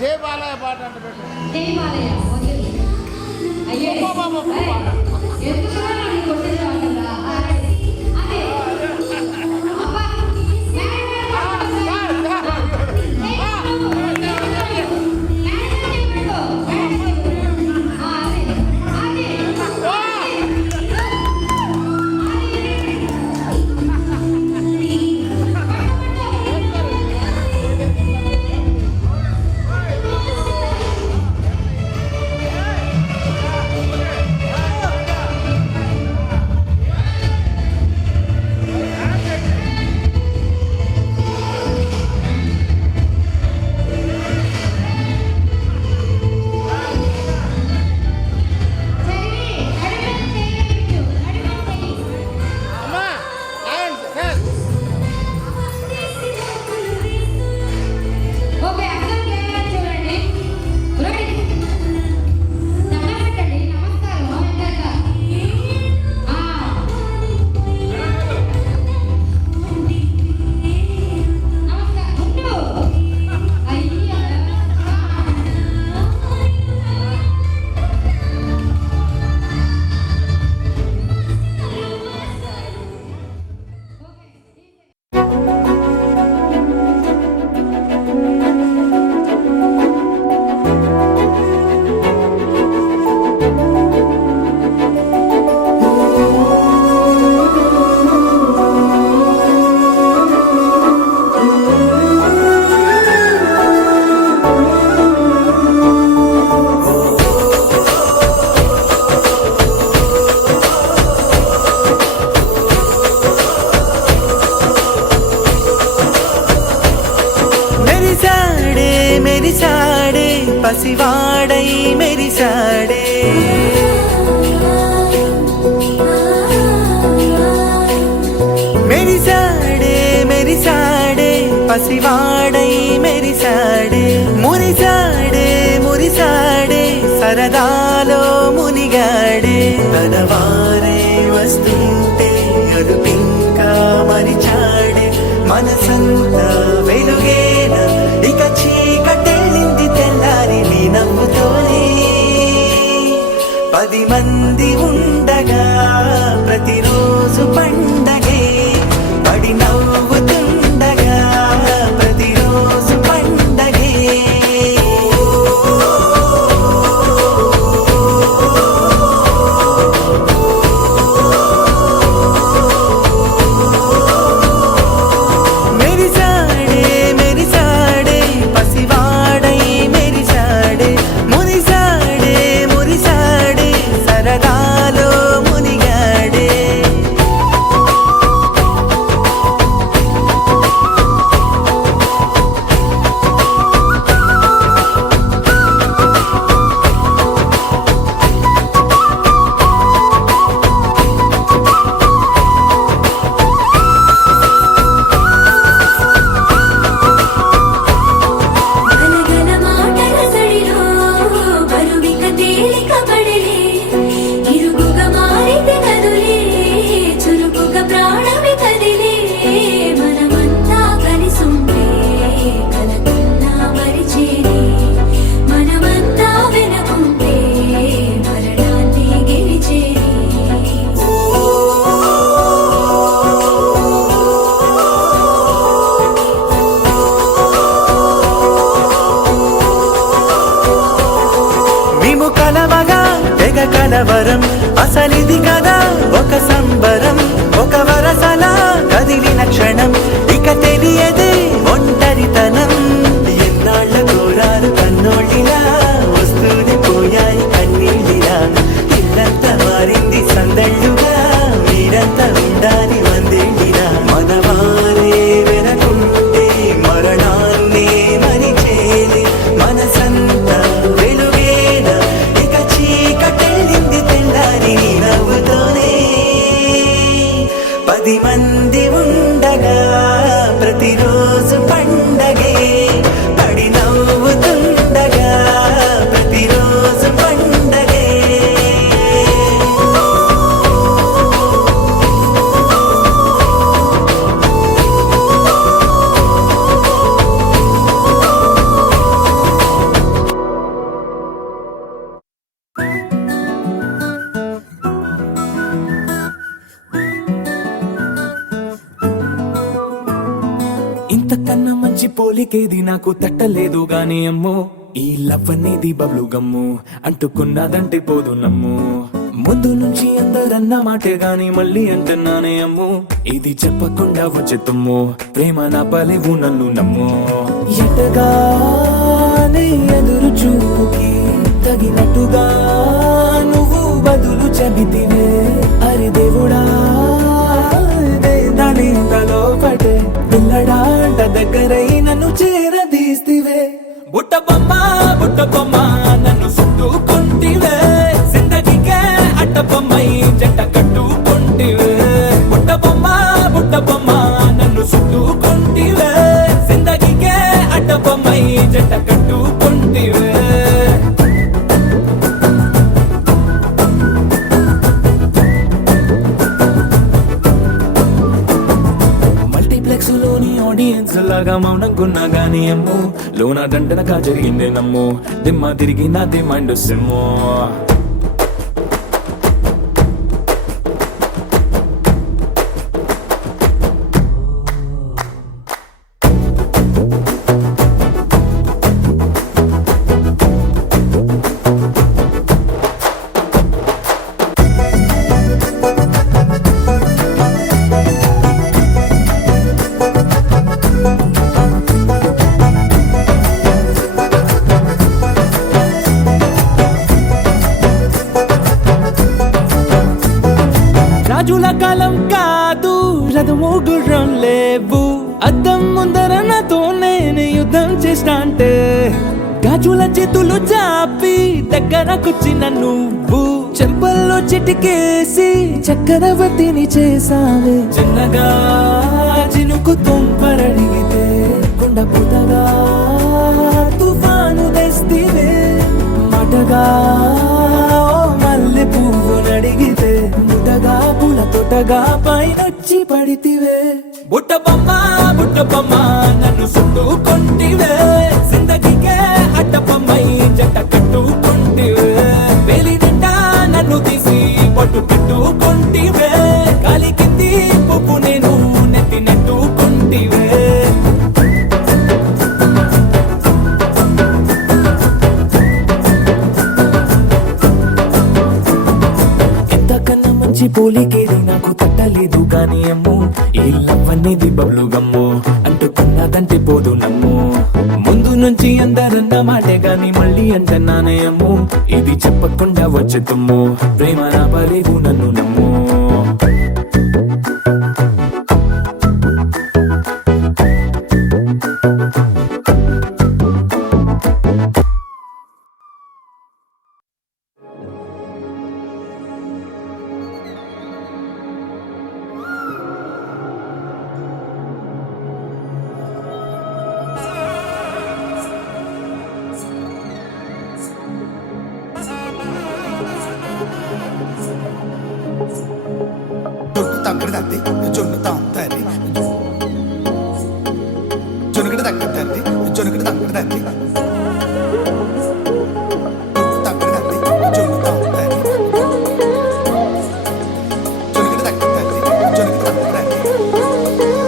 జై బాలయ్య పాట అంటే పెట్టు. జై బాలయ్య ఓకే అయ్యే ఎందుకు నన్ను కొట్టేసావా అదే అబ్బా అమ్మా ఆగండి సార్. ఓకే అర్థం చేయాలని చూడండి రెడీ దండం పెట్టండి నమస్కారం వెంకట నమస్కారం ఉండు అయ్యా మెరిసాడే మెరిసాడే పసివాడై మెరిసాడే మెరిసాడే మెరిసాడే పసివాడై మెరిసాడే మురిసాడే మురిసాడే సరదాలో మునిగాడే తనవారే వస్తుంటే అదుపింకా మరిచాడే మనసంతా వెలుగేన ఇక చీకటెళ్ళింది తెల్లారి నీ నవ్వుతోనే 10 మంది ఉండగా ప్రతిరోజు పండగే పడి నవ్వుతుండగా ప్రతిరోజు పండగే మెరిసాడే మెరిసాడే పసివాడై మెరిసాడే మురిసాడే మురిసాడే సరదాలో మునిగాడే గలగల మాటల సడిలో బరువిక తేలిక పడలే ఇరుగుగా మారితే కదులే చురుకుగా ప్రాణమి కదిలే మనమంతా కలిసుంటే కలకన్నా మరిచేనే మనమంతా వెనకుంటే మరణాన్ని గెలిచేనే మేము కలవగా తెగ కలవరం అసలిది కదా ఒక సంబరం ఒక వరసలా కదిలిన క్షణం ఇక తెలియదే ఒంటరితనం ఎన్నాళ్ళ కోరాలు కన్నోళ్ళిలా వస్తూనే పోయాయి కన్నీళ్ళిలా ఇల్లంతా మారింది సందళ్ళుగా మీరంతా ఉండాలి వందేళ్ళిలా మనవారే వెనకుంటే మరణాన్నే మరిచేది మనసంతా వెలుగేన ఇక చీకటెళ్ళింది తెల్లారి నీ నవ్వుతోనే 10 మంది ఉండగా ఇంతకన్నా మంచి పోలికేది నాకు తట్టలేదు గాని అమ్మో ఈ లవ్ అనేది బబ్లు గమ్ము అంటుకున్నదంటే పోదు నమ్ము ముందు నుంచి అందరన్న మాటే గాని మళ్ళీ అంటున్నానే అమ్ము ఇది చెప్పకుండా వచ్చే తుమ్ము ప్రేమ నా పలేవు నన్ను నమ్ము ఎటగానే ఎదురు చూకి తగినట్టుగా నువ్వు బదులు చెబితివే అరి దేవుడా దాని తలో పటే పిల్లడాంట దగ్గరై నన్ను చేరదీస్తివే బుట్ట బొమ్మ నన్ను చుట్టుకుంటివే జిందగీకే అట్ట బొమ్మై జంట కట్టుకుంటివే బుట్ట బొమ్మ నన్ను చుట్టుకుంటివే జిందగీకే అట్ట బొమ్మై జంట కట్టుకుంటివే మల్టీప్లెక్స్ లోని ఆడియన్స్ లాగా మౌనంకున్నా గానీ అమ్ము లోన దండనగా జరిగింది నమ్ము దిమ్మ తిరిగి నా దిమ్మండు సిమ్ము రాజుల కాలం కాదు రథము గుర్రం లేవు అద్దం ముందర నాతో నేను యుద్ధం చేస్తా అంటే గాజుల చేతులు చాపి దగ్గరకొచ్చిన నువ్వు చెంపల్లో చిటికేసి చక్రవర్తిని చేసావే చిన్నగా చినుకు తుంపరడిగితే కుండ పుటగా తుఫాను తెస్తివే మాటగా మల్లె పువ్వు నడిగితే ముటగా పుల తొటగా పైనొచ్చి పడితివే బుట్ట బొమ్మ నన్ను చుట్టుకుంటివే జిందగీకే అట్ట బొమ్మై జంట కట్టుకుంటివే వేలి నిండా నన్ను తీసి పట్టు పెట్టుకుంటివే కాలి కింది పువ్వు నేను నెత్తి నెట్టుకుంటివే ఎంతకన్నా మంచి పోలికేది నాకు తట్టలేదు కానీ అమ్ము ఈ లవ్ అనేది బబ్లు గమ్ము అంటుకున్నదంటే పోదు నమ్ము ముందు నుంచి అందరన్న మాటే గాని మళ్ళీ అంటున్నానే అమ్ము ఇది చెప్పకుండా వచ్చే తుమ్ము ప్రేమ నా పలేవు నన్ను నమ్ము జొట్టు తక్కడి తద్ది జొన్ను తాంతది జొనుకడి తక్కడి తద్ది జొనుకడి తక్కడి తద్ది జొట్టు తక్కడి తద్ది జొన్ను తాంతది జొనుకడి తక్కడి తద్ది జొనుకడి తక్కడి తద్ది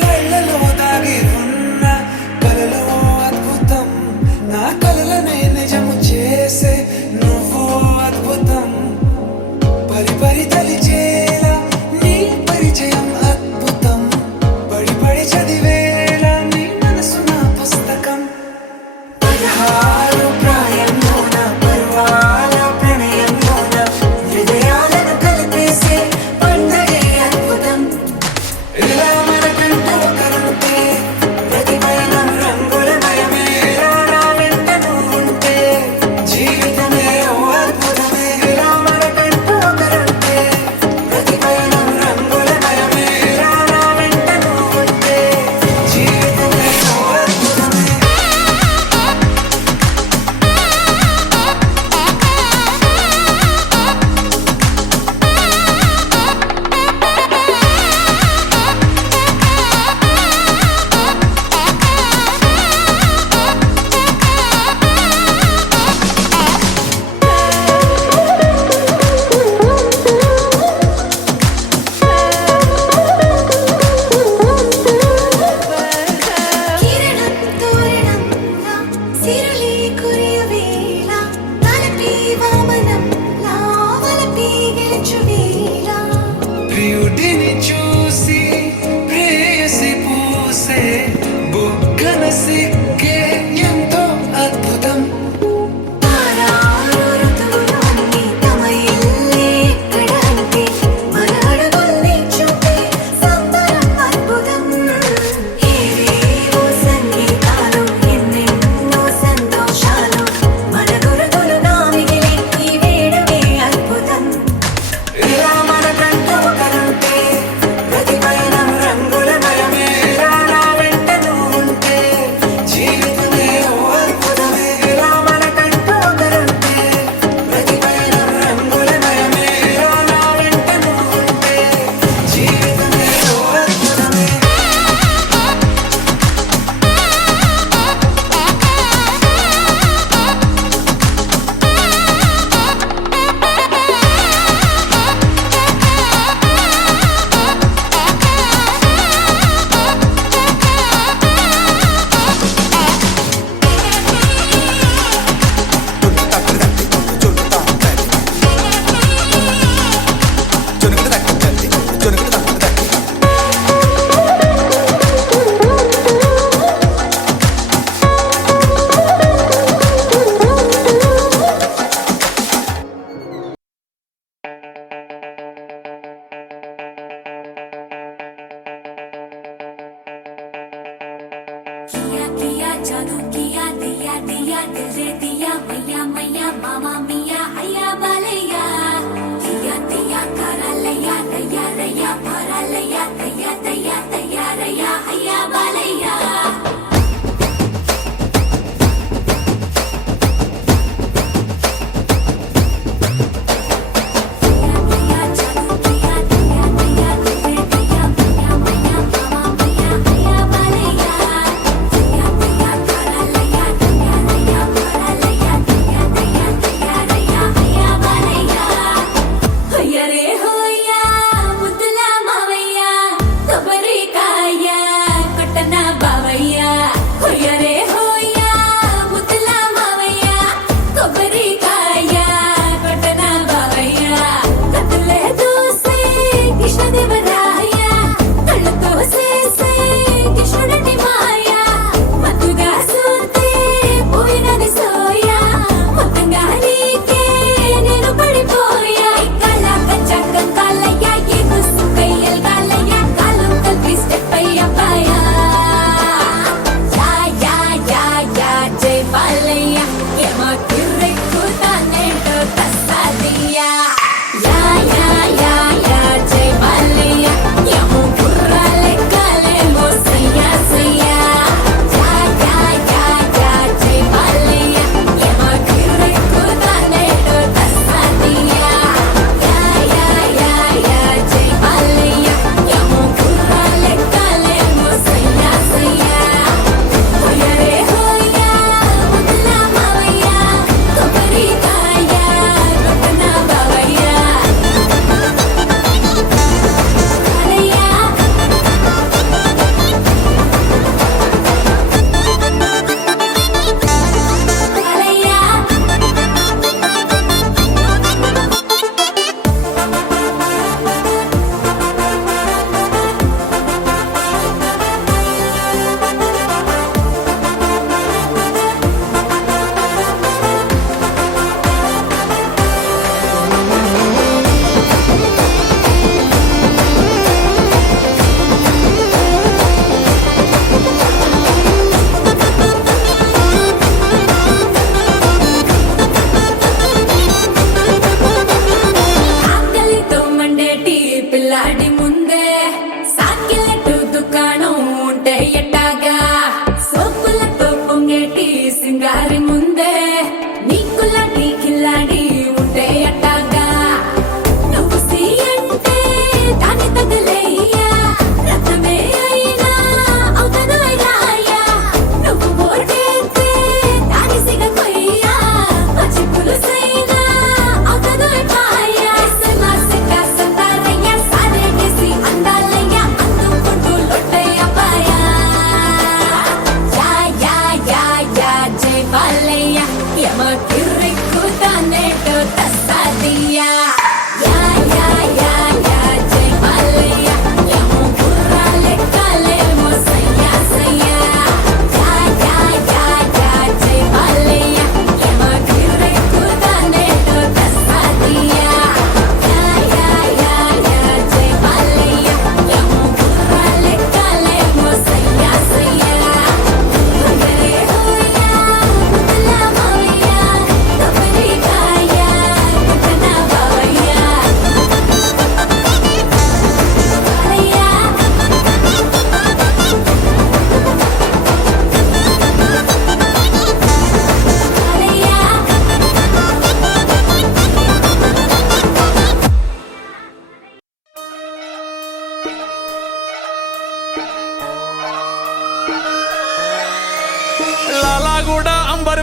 కళ్ళలో దాగి ఉన్న కలలో అద్భుతం నా కలలనే నిజము చేసే నువ్వు అద్భుతం పరి పరి తలిచేలా నీ పరిచయం అద్భుతం పడి పడి చదివేలా నీ మనసు నా పుస్తకం 16 ప్రాయంలోన పర్వాల ప్రణయంలోన హృదయాలను కలిపేసే పండగే అద్భుతం ఇలా మనకంటూ ఒకరుంటే ప్రతి పయనం రంగులమయమే ఇలా నా వెంట నువ్వుంటే జీవితమే ఓ అద్భుతమే ఇలా మనకంటూ ఒకరుంటే ప్రతి పయనం రంగులమయమే ఇలా నా వెంట నువ్వుంటే किया किया जादू किया दिया दिया दिल दे दिया मैया मैया मामा मिया हैया बालैया दिया दिया करा लैया दैया रैया भरा लैया दैया दैया दैया रैया हैया बालैया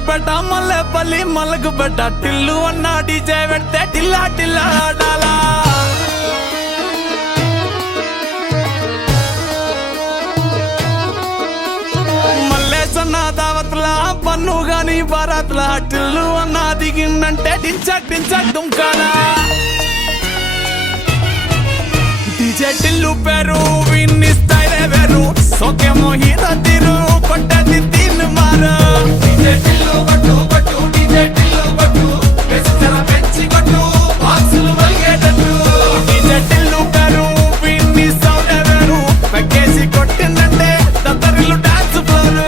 బెట్ట మల్లెపల్లి మల్లకు బెట్ట టిల్లు అన్న డీజే పెడితే టిల్లా టిల్లా ఆడాలా మల్లేసన్న దావత్ల పన్ను గాని బారాత్ల టిల్లు అన్న దిగిందంటే టించక్ టించక్ దుంకాలా డీజే టిల్లు పేరు విన్ని స్టైలే వేరు సోకేమో హీరో తీరు కొట్టది తీన్ మారు డీజే టిల్లు కొట్టు కొట్టు డీజే టిల్లు కొట్టు వెచ్చన పెంచి కొట్టు బాక్సులు మలిగేటట్టు డీజే టిల్లు పేరు విన్ని సౌండ్ వేరు పెక్కేసి కొట్టిందంటే దద్దరిల్లు డాన్స్ ఫ్లోరు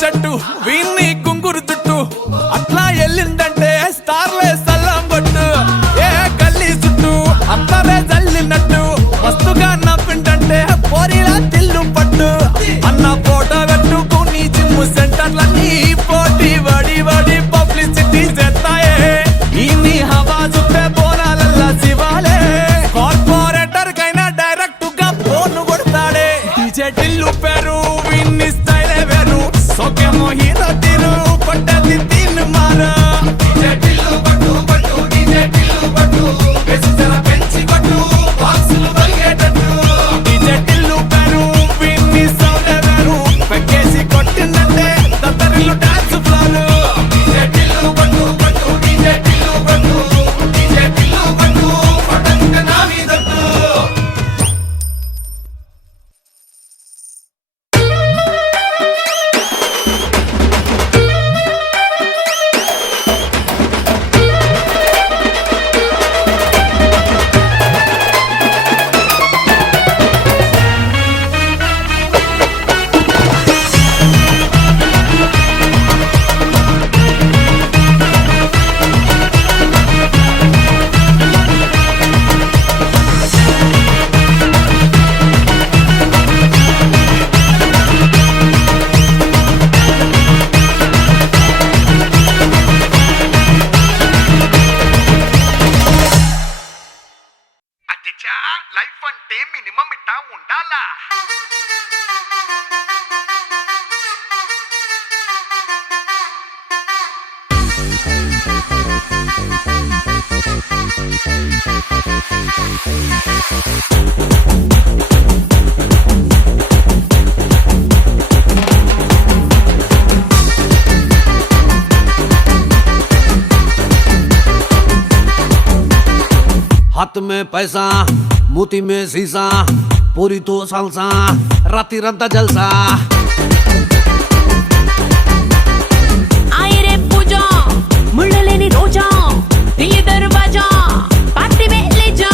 షట్టు వీన్ని గుంగురు చుట్టూ అట్లా వెళ్ళిందంటే స్టార్లే సల్లం కొట్టు ఏ గల్లీ చుట్టూ అత్తరే జల్లినట్టు మస్తుగా నవ్విందంటే పోరిలా తిల్లు పట్టు అన్న ఫోటో పెట్టుకుని జిమ్ సెంటర్లన్నీ పోటీ వడి వడి పబ్లిసిటీ చేస్తాయే ఈ హవా చుట్టే బోనాలల్లా శివాలే కార్పొరేటర్ కైనా డైరెక్ట్ గా ఫోన్ కొడతాడే డీజే టిల్లు పేరు విన్ని స్టైలే వేరు సోకేమో హీరో తీరు పట్టది తీన్ మారా డీజే టిల్లు పట్టు పట్టు డీజే టిల్లు పట్టు బేసి జర పెంచి కొట్టు బాక్సులు బలిగేటట్టు డీజే టిల్లు పేరు విన్ని సౌండ్ వేరు పెక్కేసి కొట్టిందంటే దత్తరిల్లు డాన్స్ ఫ్లోలు డీజే టిల్లు పట్టు పట్టు డీజే టిల్లు పట్టు డీజే టిల్లు పట్టు పట్టంక నా మీదట్టు లైఫ్ అంటే మినిమం ఇట్టా ఉండాలా हाथ में पैसा मूती में शीशा पूरी तो सालसा राती रंता जलसा आए रे पूजा मुड़ लेनी रोजा ये दरवाजा पार्टी में ले जा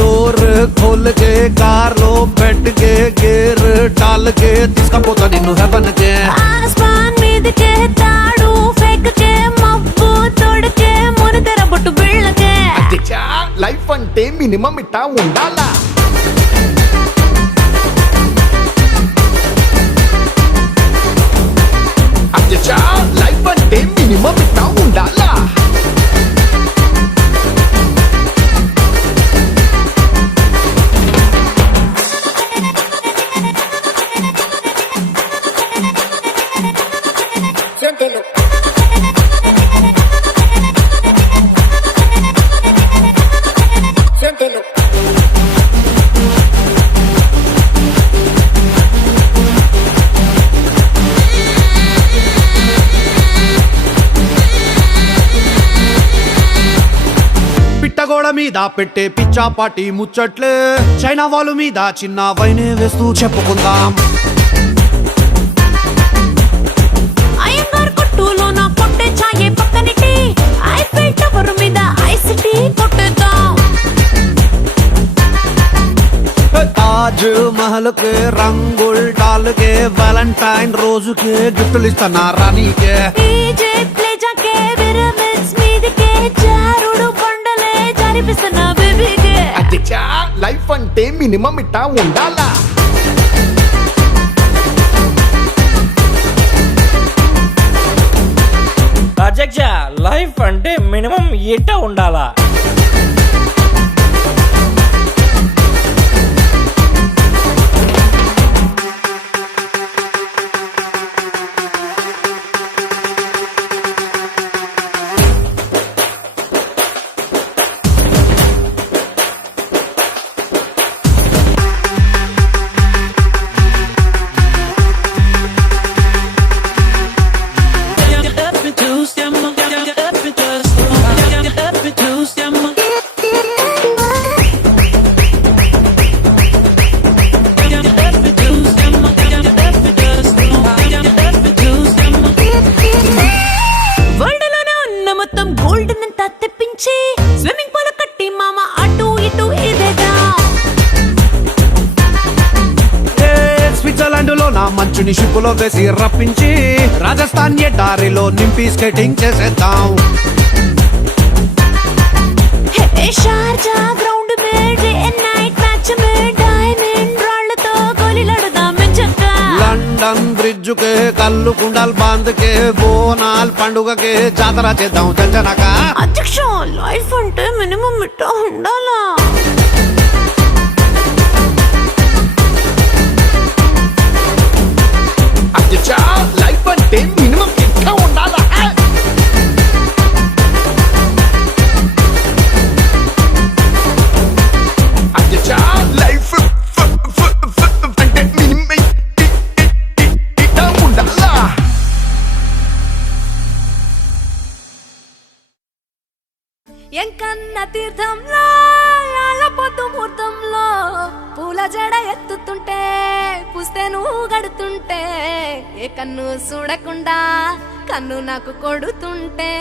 डोर खोल के कार लो बैठ के गेर डाल के तिसका पोता निन्नु है बन के आसमान మీద के ताड़ू फेंक के मब्बू तोड़ के मुन तेरा बट्टू बिళ్ళ के లైఫ్ అంటే మినిమం ఇట్టా ఉండాలా అచ్చా లైఫ్ అంటే మినిమం ఇట్టా ఉండాలా పిట్టగోడ మీద పెట్టే పిచ్చాపాటి ముచ్చట్లే చైనా వాళ్ళు మీద చిన్న వైనే వేస్తూ చెప్పుకుందాం అయ్యంగార్ కొట్టులో నా కొట్టే చాయే పక్కనిటి ఐఫిల్ టవర్ మీద ఐస్ టీ కొట్టేద్దాం తాజ్ महल के रंगुल डाल के वैलेंटाइन रोज के गिफ्टలు ఇస్తానా రానీకే డీజే ప్లే జాకే విరమిక్స్ మీదకే జారుడు బండలే జరిపిస్తున్నా బేబీకే అచ్చా లైఫ్ అంటే మినిమం ఇట్టా ఉండాలా అధ్యక్ష లైఫ్ అంటే మినిమం ఎట్ట ఉండాలా Up and two, మంచుని షిప్పులో వేసి రప్పించి రాజస్థాన్ ఎడారిలో నింపి స్కేటింగ్ చేసేద్దాం हे शारजा ग्राउंड में डे एंड नाइट मैच में डायमंड राళ్ళతో గోలీలాడుదాం చక్కా లండన్ బ్రిడ్జ్ కే కల్లు కుండల్ బాంద్ కే బోనాల్ పండుగకే జాతర చేద్దాం చంచనక అధ్యక్ష లైఫ్ అంటే మినిమం ఇట్ట ఉండాలా అచ్చా లైఫ్ అంటే మినిమం ఇంకా ఉండాలా అచ్చా లైఫ్ అంటే మినిమం ఇంకా ఉండాలా ఎంకన్న తీర్థంలో పొద్దు ముహూర్తంలో పూల జడ ఎత్తుతుంటే పుస్తే నువ్వు గడుతుంటే ఏ కన్ను చూడకుండా కన్ను నాకు కొడుతుంటే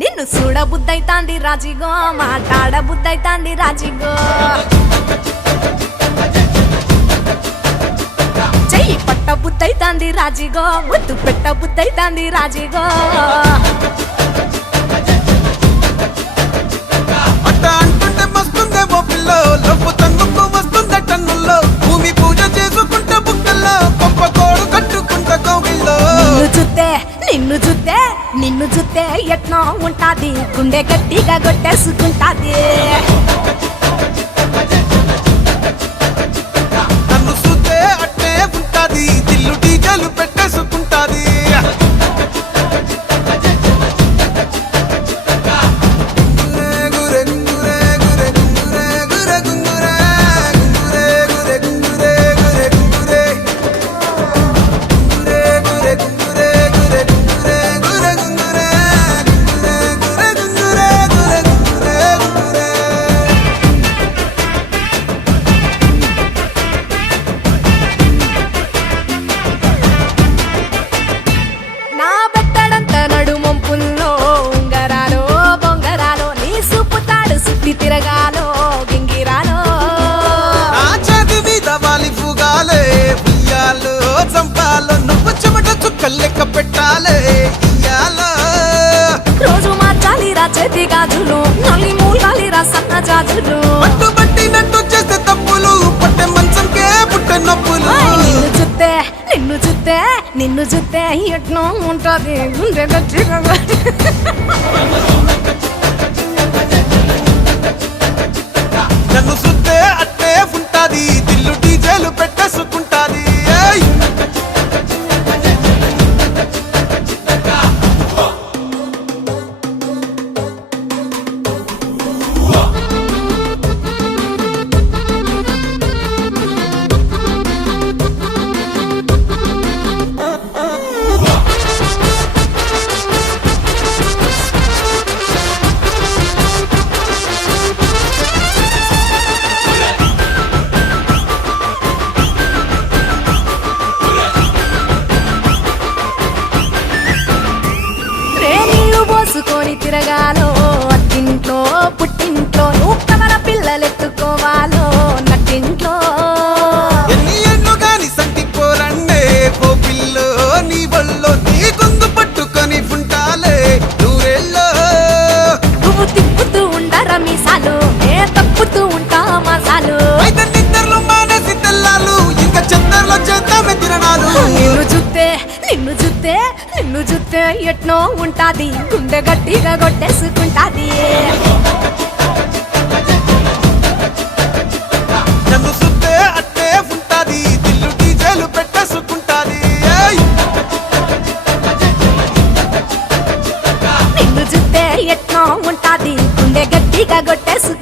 నిన్ను చూడ బుద్ధైతాంది రాజిగో మాట్లాడ బుద్ధైతాంది రాజిగో చెయ్యి పట్ట బుద్ధైతాంది రాజిగో ముద్దు పెట్ట బుద్ధైతాంది రాజిగో అట్ట అంటుంటే మస్తుందేమో పిల్లో లోపు తంగుకు వస్తుందే టన్నుల్లో భూమి పూజ చేసుకుంటే బుక్కల్లో గొప్ప కోడు కట్టుకుంటే కోవిల్లో నిన్ను చూస్తే ఎట్నో ఉంటాది గుండె గట్టిగా కొట్టేసుకుంటాది నన్ను చూస్తే అట్టే ఉంటాది దిల్లు డీజలు పెట్టేసుకుంటాది నా బెత్తడంత నడుమొంపుల్లో ఉంగరాలో బొంగరాలో నీ సూపు తాడు సుట్టి తిరగాలో గింగిరాలో నా చేతి మీద వాలి ఫుగాలే ఉయ్యాలో చంపాలో నువ్వు చెమట చుక్కలు లెక్క పెట్టాలే ఇయ్యాలో రోజు మార్చాలిరా చేతి గాజులు నల్లి మూలాలిరా సన్న జాజులు పట్టుబట్టినట్టు చేస్తే తప్పులు పట్టే మంచంకే పుట్టే నొప్పులు నిన్ను చూస్తే ఎట్నో ఉంటది గుండె గట్టిగా నన్ను చూస్తే అట్టే ఉంటాది దిల్లు డీజేలు పెట్టేసుకుంటాది ఏయ్! నీళ్లు పోసుకొని తిరగాలో అత్తింట్లో పుట్టింట్లో నువ్వు కవల పిల్లలెత్తుకోవాలో నట్టింట్లో ఎన్ని ఎన్ను గాని సంటి పోరండే ఓ పిల్లో నీ వల్లో నీ గొంతు పట్టుకొని ఉంటాలే నూరేళ్ళో నువ్వు తిప్పుతూ ఉండరా మీసాలు నే తప్పుతూ ఉంటా మసాలు అయితే నిద్రలు మానేసి తెల్లాలు ఇంకా చెత్తర్లో చేద్దామే తిరణాలు నిన్ను చూస్తే ఎట్నో ఉంటాది గుండె గట్టిగా కొట్టేసుకుంటాది నన్ను చూస్తే అట్టే ఉంటాది దిల్లు డీజేలు పెట్టేసుకుంటాది ఏయ్! నిన్ను చూస్తే ఎట్నో ఉంటాది గుండె గట్టిగా కొట్టేసు